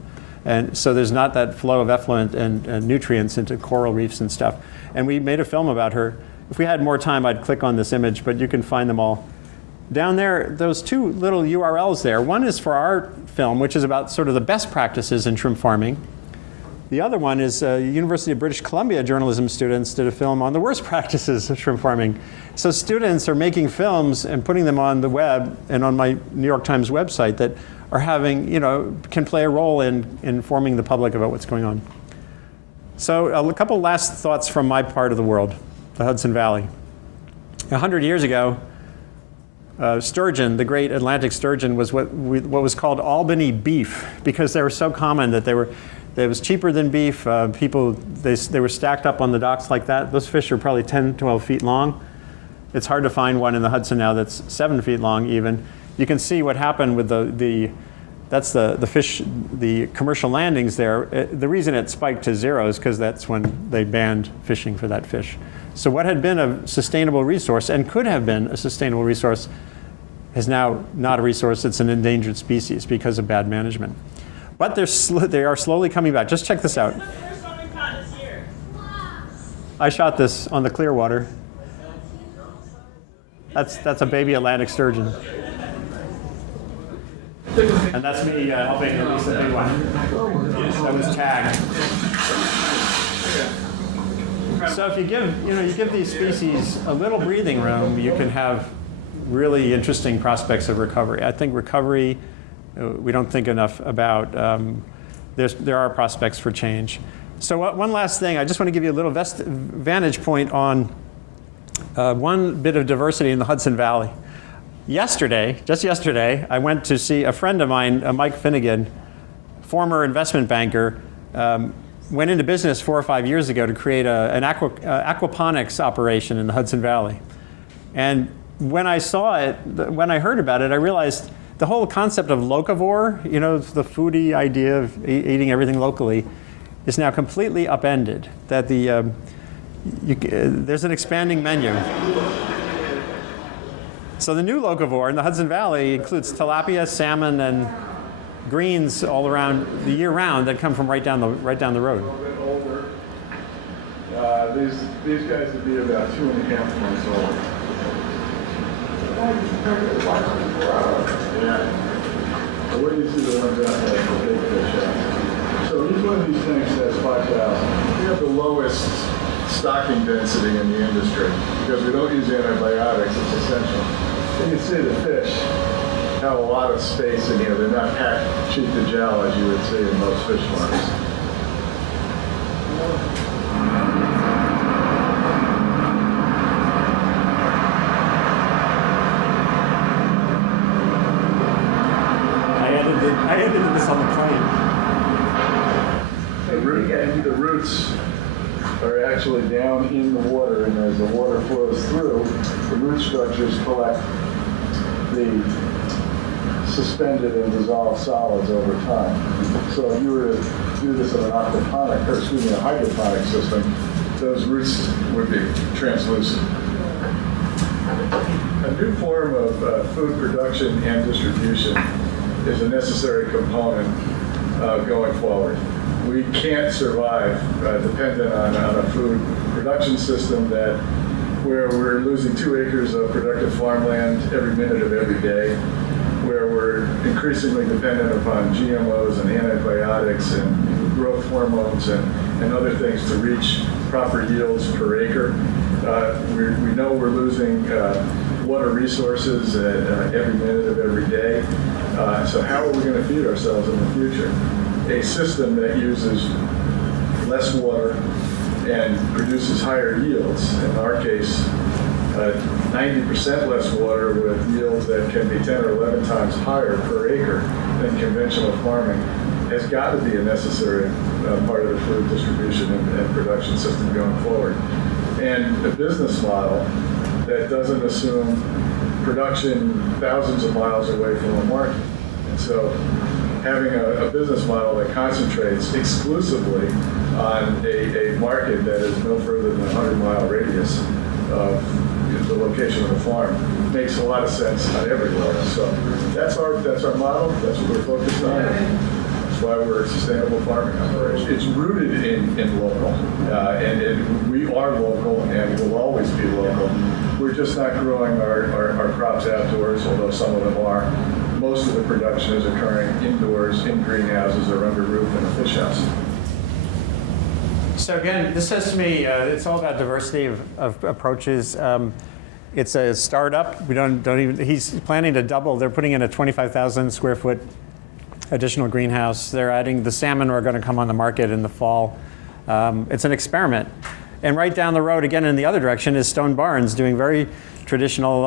And so there's not that flow of effluent and nutrients into coral reefs and stuff. And we made a film about her. If we had more time, I'd click on this image, but you can find them all. Down there, those 2 little URLs there. One is for our film, which is about sort of the best practices in shrimp farming. The other one is University of British Columbia journalism students did a film on the worst practices of shrimp farming. So students are making films and putting them on the web and on my New York Times website that are can play a role in informing the public about what's going on. So a couple last thoughts from my part of the world, the Hudson Valley. 100 years ago, sturgeon, the great Atlantic sturgeon, was what was called Albany beef because they were so common that It was cheaper than beef. They were stacked up on the docks like that. Those fish are probably 10, 12 feet long. It's hard to find one in the Hudson now that's 7 feet long even. You can see what happened with that's the fish, the commercial landings there. The reason it spiked to zero is because that's when they banned fishing for that fish. So what had been a sustainable resource and could have been a sustainable resource is now not a resource. It's an endangered species because of bad management. But they are slowly coming back. Just check this out. This is the first one we caught this year. I shot this on the Clearwater. That's a baby Atlantic sturgeon. And that's me helping release the big one that was tagged. So if you give these species a little breathing room, you can have really interesting prospects of recovery. I think recovery, we don't think enough about. There are prospects for change. So one last thing, I just want to give you a little vantage point on one bit of diversity in the Hudson Valley. Just yesterday, I went to see a friend of mine, Mike Finnegan, former investment banker, went into business 4 or 5 years ago to create an aquaponics operation in the Hudson Valley. And when I saw it, when I heard about it, I realized the whole concept of locavore, the foodie idea of eating everything locally, is now completely upended. That there's an expanding menu. So the new locavore in the Hudson Valley includes tilapia, salmon, and greens all around the year round that come from right down the road. A little bit older. These guys would be about 2.5 months old. Yeah. So where do you see the ones out there, the big fish out? So each one of these tanks has 5,000. We have the lowest stocking density in the industry because we don't use antibiotics. It's essential. You can see the fish have a lot of space in here. They're not packed cheek to jowl as you would see in most fish farms. I edited this on the plane. The roots are actually down in the water, and as the water flows through, the root structures collect the suspended and dissolved solids over time. So if you were to do this in an a hydroponic system, those roots would be translucent. A new form of food production and distribution is a necessary component going forward. We can't survive dependent on a food production system where we're losing 2 acres of productive farmland every minute of every day, where we're increasingly dependent upon GMOs and antibiotics and growth hormones and other things to reach proper yields per acre. We know we're losing water resources every minute of every day. So how are we going to feed ourselves in the future? A system that uses less water and produces higher yields, in our case, 90% less water with yields that can be 10 or 11 times higher per acre than conventional farming, has got to be a necessary part of the food distribution and production system going forward. And a business model that doesn't assume production thousands of miles away from a market. And so having a business model that concentrates exclusively on a market that is no further than a 100-mile radius of the location of the farm makes a lot of sense on everywhere. So that's our model. That's what we're focused on. That's why we're a sustainable farming operation. It's rooted in local, and we are local and will always be local. We're just not growing our crops outdoors, although some of them are. Most of the production is occurring indoors, in greenhouses, or under roof in a fish house. So again, this says to me, it's all about diversity of approaches. It's a startup. We don't even. He's planning to double. They're putting in a 25,000 square foot additional greenhouse. They're adding the salmon are going to come on the market in the fall. It's an experiment. And right down the road, again in the other direction, is Stone Barns doing very traditional,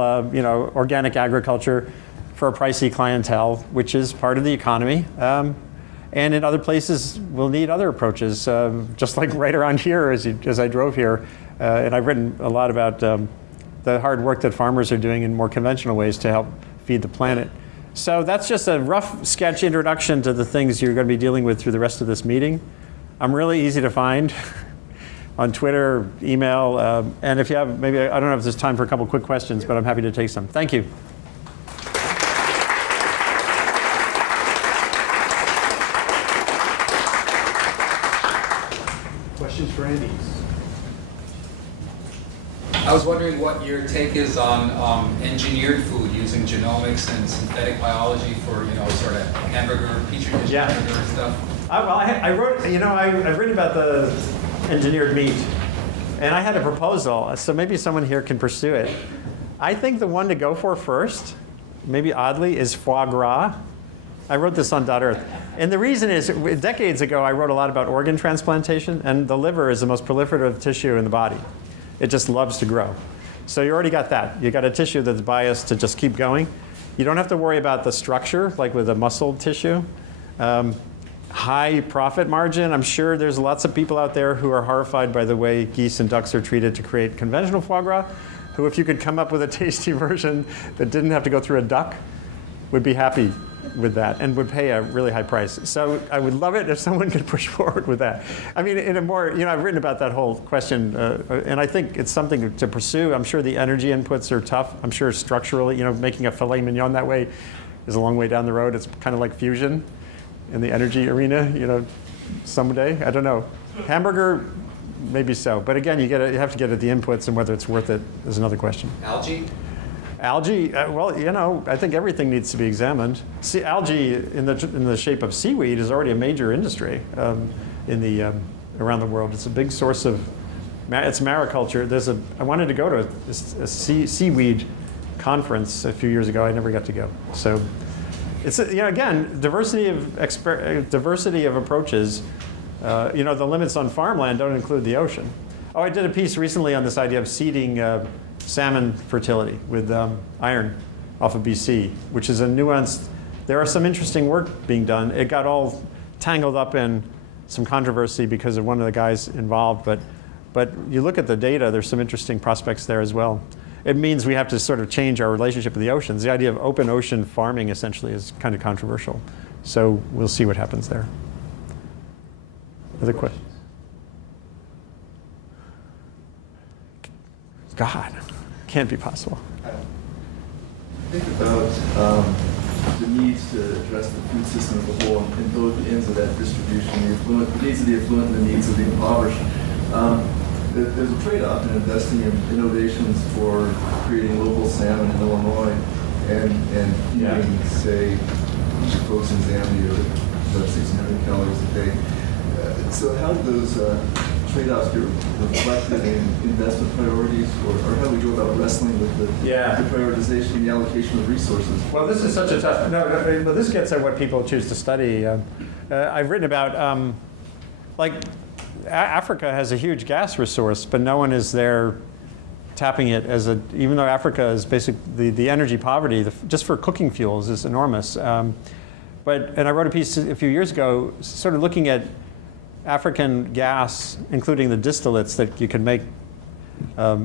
organic agriculture for a pricey clientele, which is part of the economy. And in other places, we'll need other approaches, just like right around here as I drove here. And I've written a lot about the hard work that farmers are doing in more conventional ways to help feed the planet. So that's just a rough sketch introduction to the things you're going to be dealing with through the rest of this meeting. I'm really easy to find on Twitter, email, and if you have, maybe, I don't know if there's time for a couple quick questions, but I'm happy to take some. Thank you. Questions for Andy? I was wondering what your take is on engineered food using genomics and synthetic biology for, sort of hamburger, petri dish hamburger stuff. I wrote, I've written about the engineered meat, and I had a proposal, so maybe someone here can pursue it. I think the one to go for first, maybe oddly, is foie gras. I wrote this on .earth. And the reason is, decades ago, I wrote a lot about organ transplantation, and the liver is the most proliferative tissue in the body. It just loves to grow. So you already got that. You got a tissue that's biased to just keep going. You don't have to worry about the structure, like with a muscle tissue. High profit margin. I'm sure there's lots of people out there who are horrified by the way geese and ducks are treated to create conventional foie gras, who, if you could come up with a tasty version that didn't have to go through a duck, would be happy with that and would pay a really high price. So I would love it if someone could push forward with that. I mean, in a more, I've written about that whole question, and I think it's something to pursue. I'm sure the energy inputs are tough. I'm sure structurally, making a filet mignon that way is a long way down the road. It's kind of like fusion in the energy arena, someday. I don't know. Hamburger, maybe so. But again, you have to get at the inputs, and whether it's worth it is another question. Algae? Algae, I think everything needs to be examined. See, algae in the shape of seaweed is already a major industry around the world. It's a big source of, it's mariculture. I wanted to go to a seaweed conference a few years ago. I never got to go. So it's, again, diversity of approaches. The limits on farmland don't include the ocean. Oh, I did a piece recently on this idea of seeding salmon fertility with iron off of BC, which is a nuanced, there are some interesting work being done. It got all tangled up in some controversy because of one of the guys involved, but you look at the data, there's some interesting prospects there as well. It means we have to sort of change our relationship with the oceans. The idea of open ocean farming essentially is kind of controversial. So we'll see what happens there. Other questions? God, can't be possible. Think about the needs to address the food system as a whole and both ends of that distribution, the needs of the affluent and the needs of the impoverished. There's a trade-off in investing in innovations for creating local salmon in Illinois and feeding, say, folks in Zambia about 1,600 calories a day. So how do those trade-offs get reflected in investment priorities, or how do we go about wrestling with the prioritization and the allocation of resources? Well, this is such a tough, but this gets at what people choose to study. I've written about, Africa has a huge gas resource, but no one is there tapping it even though Africa is basically the energy poverty, just for cooking fuels is enormous. And I wrote a piece a few years ago sort of looking at African gas, including the distillates that you can make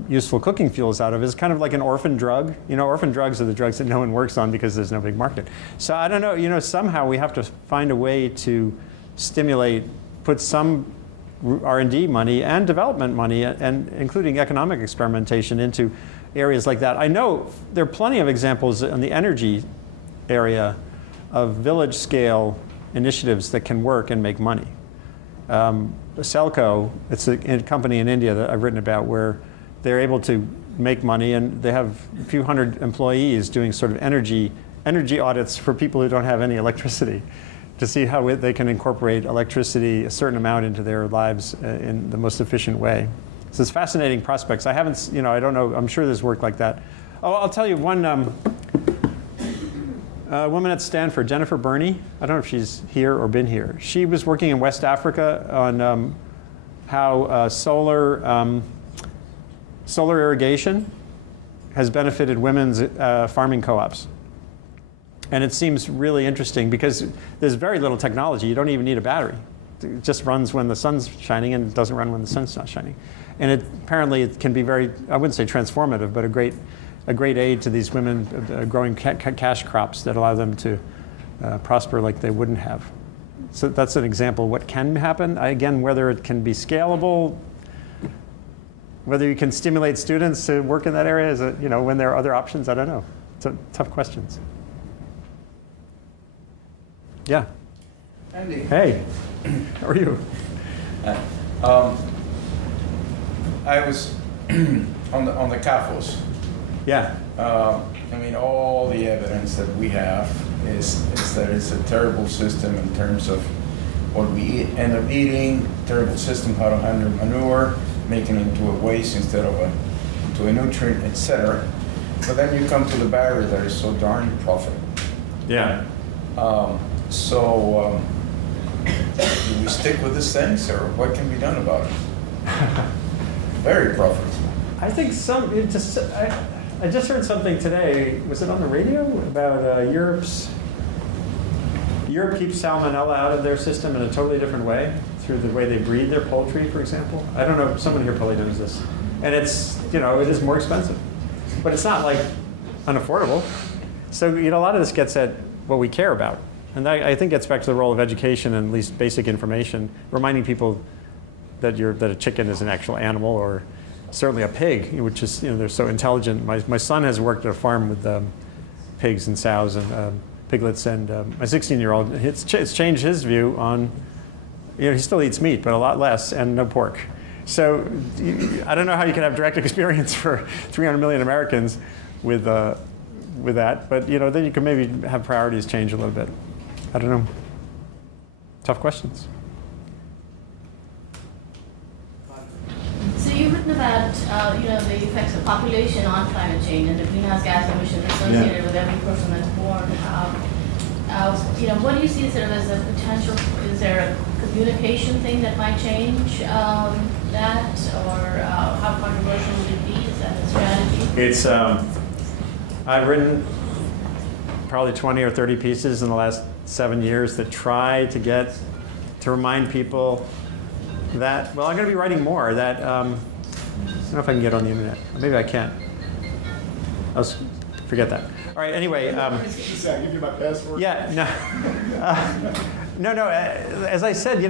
useful cooking fuels out of, is kind of like an orphan drug. Orphan drugs are the drugs that no one works on because there's no big market. So I don't know, somehow we have to find a way to stimulate, put some R&D money and development money, and including economic experimentation into areas like that. I know there are plenty of examples in the energy area of village scale initiatives that can work and make money. Selco, it's a company in India that I've written about where they're able to make money, and they have a few hundred employees doing sort of energy audits for people who don't have any electricity to see how they can incorporate electricity, a certain amount, into their lives in the most efficient way. So it's fascinating prospects. I haven't, I don't know, I'm sure there's work like that. Oh, I'll tell you one woman at Stanford, Jennifer Burney. I don't know if she's here or been here. She was working in West Africa on how solar irrigation has benefited women's farming co-ops. And it seems really interesting because there's very little technology. You don't even need a battery. It just runs when the sun's shining and it doesn't run when the sun's not shining. And apparently it can be very, I wouldn't say transformative, but a great aid to these women growing cash crops that allow them to prosper like they wouldn't have. So that's an example of what can happen. Again, whether it can be scalable, whether you can stimulate students to work in that area, when there are other options, I don't know. It's tough questions. Yeah. Andy. Hey, how are you? I was on the CAFOs. Yeah. I mean, all the evidence that we have is that it's a terrible system in terms of what we end up eating, terrible system how to handle manure, making it into a waste instead of into a nutrient, etc. But then you come to the barrier that is so darn profitable. Yeah. So do we stick with these things, or what can be done about it? Very profitable. I think I just heard something today. Was it on the radio about Europe keeps salmonella out of their system in a totally different way through the way they breed their poultry, for example. I don't know. Someone here probably knows this, and it's it is more expensive, but it's not like unaffordable. So a lot of this gets at what we care about, and that, I think, gets back to the role of education and at least basic information, reminding people that a chicken is an actual animal, or certainly a pig, which is they're so intelligent. My son has worked at a farm with pigs and sows and piglets, and my 16-year-old, it's changed his view on. He still eats meat, but a lot less, and no pork. So I don't know how you can have direct experience for 300 million Americans with that, but then you can maybe have priorities change a little bit. I don't know. Tough questions. So you've written about the effects of population on climate change and the greenhouse gas emissions associated with every person that's born. What do you see sort of as a potential? Is there a communication thing that might change that, or how controversial would it be? Is that a strategy? It's I've written probably 20 or 30 pieces in the last 7 years that try to remind people that, I'm going to be writing more, that, I don't know if I can get on the internet. Maybe I can't. Forget that. All right, anyway. Give you my password. Yeah, no. No, as I said,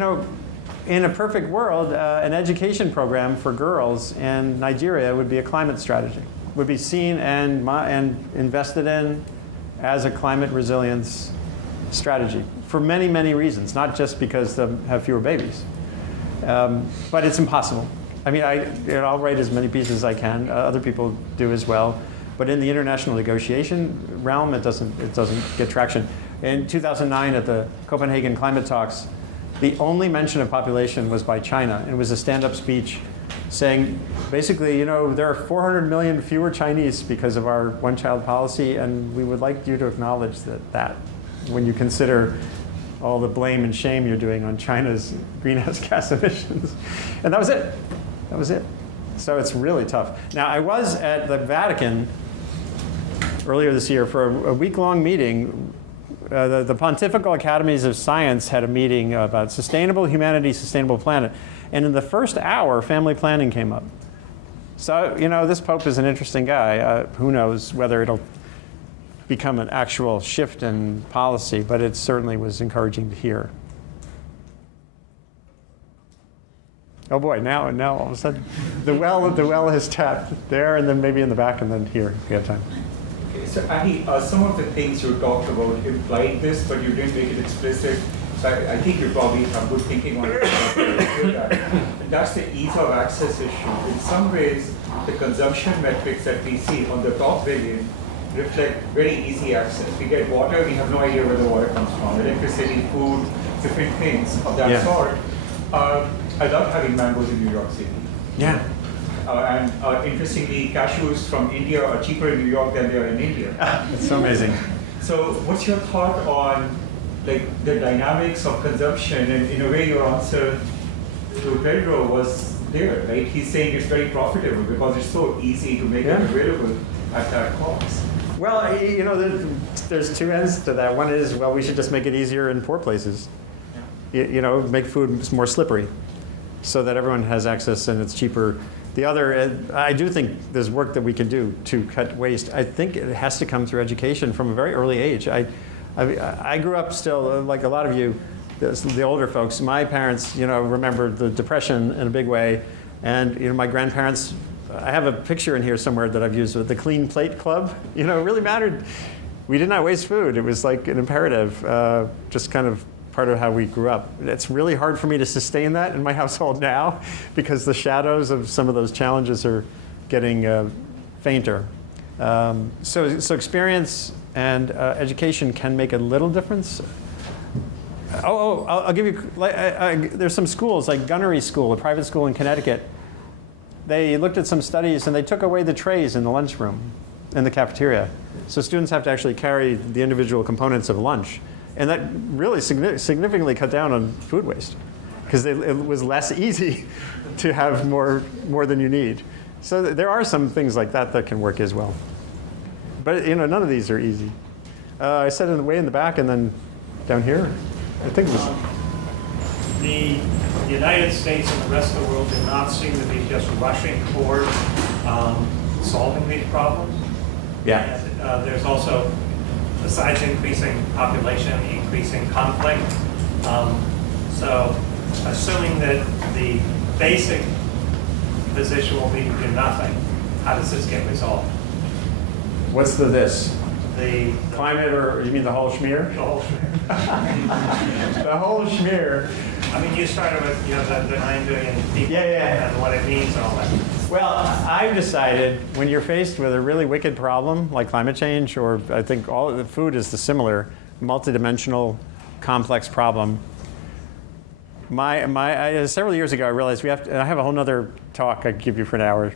in a perfect world, an education program for girls in Nigeria would be a climate strategy, would be seen and invested in as a climate resilience strategy for many, many reasons, not just because they have fewer babies. But it's impossible. I mean, I'll write as many pieces as I can. Other people do as well. But in the international negotiation realm, it doesn't get traction. In 2009, at the Copenhagen climate talks, the only mention of population was by China. It was a stand-up speech saying, basically, there are 400 million fewer Chinese because of our one-child policy, and we would like you to acknowledge that when you consider all the blame and shame you're doing on China's greenhouse gas emissions. And that was it. That was it. So it's really tough. Now, I was at the Vatican earlier this year for a week-long meeting. The Pontifical Academies of Science had a meeting about sustainable humanity, sustainable planet. And in the first hour, family planning came up. So, this Pope is an interesting guy. Who knows whether it'll become an actual shift in policy, but it certainly was encouraging to hear. Oh boy, now all of a sudden, the well has tapped there, and then maybe in the back, and then here, if we have time. Okay, so Andy, some of the things you talked about implied this, but you didn't make it explicit. So I think you probably have good thinking on it. And that's the ease of access issue. In some ways, the consumption metrics that we see on the top billion reflect very easy access. We get water, we have no idea where the water comes from. Electricity, food, different things of that sort. I love having mangoes in New York City. Yeah. And interestingly, cashews from India are cheaper in New York than they are in India. It's so amazing. So what's your thought on the dynamics of consumption? And in a way, your answer to Pedro was there, right? He's saying it's very profitable because it's so easy to make it available at that cost. Well, you know, there's two ends to that. One is, well, we should just make it easier in poor places. You know, make food more slippery so that everyone has access and it's cheaper. The other, I do think there's work that we can do to cut waste. I think it has to come through education from a very early age. I grew up still, like a lot of you, the older folks. My parents, you know, remember the Depression in a big way. And, you know, my grandparents, I have a picture in here somewhere that I've used with the Clean Plate Club. You know, it really mattered. We did not waste food. It was like an imperative, just kind of part of how we grew up. It's really hard for me to sustain that in my household now because the shadows of some of those challenges are getting fainter. So experience and education can make a little difference. I'll give you, there's some schools, like Gunnery School, a private school in Connecticut. They looked at some studies and they took away the trays in the lunchroom, in the cafeteria. So students have to actually carry the individual components of lunch. And that really significantly cut down on food waste because it was less easy to have more than you need. So there are some things like that that can work as well. But you know, none of these are easy. I said it way in the back and then down here. I think it was. The United States and the rest of the world do not seem to be just rushing toward solving these problems. Yeah. And, there's also, besides increasing population, increasing conflict. So assuming that the basic position will be to do nothing, how does this get resolved? What's this? The climate, or you mean the whole schmear? The whole schmear. The whole schmear. I mean, you started with, you know, the 9 billion people Yeah. and what it means and all that. Well, I've decided when you're faced with a really wicked problem like climate change, or I think all of the food is the similar multidimensional complex problem. Several years ago, I realized we have to, and I have a whole other talk I could give you for an hour,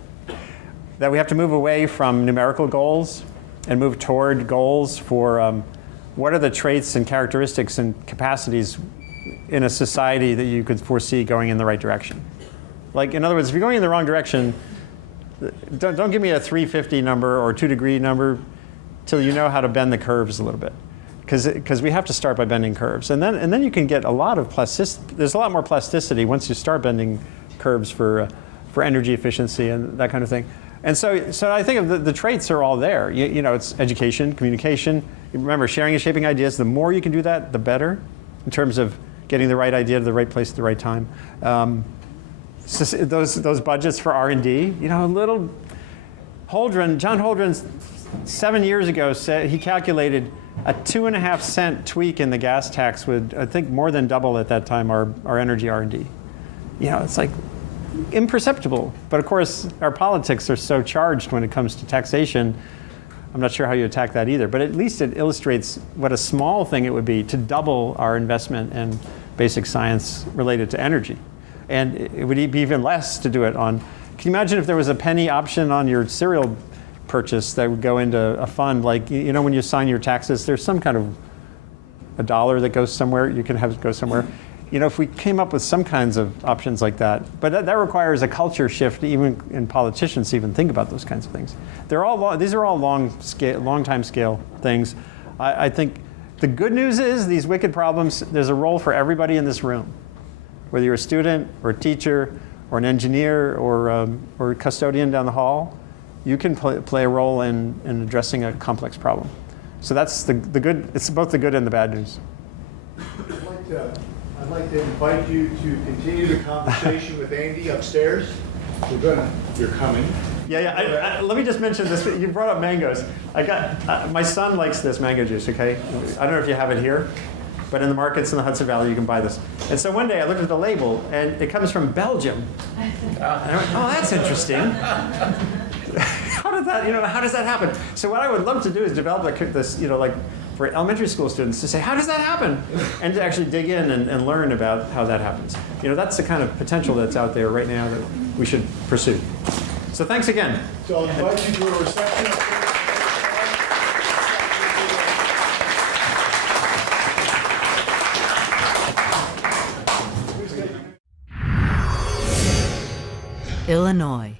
that we have to move away from numerical goals and move toward goals for what are the traits and characteristics and capacities in a society that you could foresee going in the right direction. Like, in other words, if you're going in the wrong direction, don't give me a 350 number or 2 degree number till you know how to bend the curves a little bit. Because we have to start by bending curves. And then you can get a lot of plasticity. There's a lot more plasticity once you start bending curves for energy efficiency and that kind of thing. And so I think of the traits are all there. You know, it's education, communication. Remember, sharing and shaping ideas. The more you can do that, the better in terms of getting the right idea to the right place at the right time. So those budgets for R&D, you know, John Holdren 7 years ago said he calculated a 2.5 cent tweak in the gas tax would, I think, more than double at that time our energy R&D. You know, it's like imperceptible. But of course, our politics are so charged when it comes to taxation. I'm not sure how you attack that either, but at least it illustrates what a small thing it would be to double our investment in basic science related to energy. And it would be even less to do it on, can you imagine if there was a penny option on your cereal purchase that would go into a fund, like, you know, when you sign your taxes, there's some kind of a dollar that goes somewhere, you can have it go somewhere. You know, if we came up with some kinds of options like that, but that requires a culture shift, even in politicians, to even think about those kinds of things. These are all long time scale things. I think the good news is these wicked problems, there's a role for everybody in this room. Whether you're a student or a teacher or an engineer or a custodian down the hall, you can play a role in addressing a complex problem. So that's the good, it's both the good and the bad news. I'd like to invite you to continue the conversation with Andy upstairs. You're coming. Yeah. Let me just mention this. You brought up mangoes. My son likes this mango juice, okay? I don't know if you have it here, but in the markets in the Hudson Valley, you can buy this. And so one day I looked at the label, and it comes from Belgium. And I went, oh, that's interesting. How does that happen? So what I would love to do is develop this, you know, like for elementary school students to say, how does that happen? And to actually dig in and learn about how that happens. You know, that's the kind of potential that's out there right now that we should pursue. So thanks again. So I'll invite you to a reception. Illinois.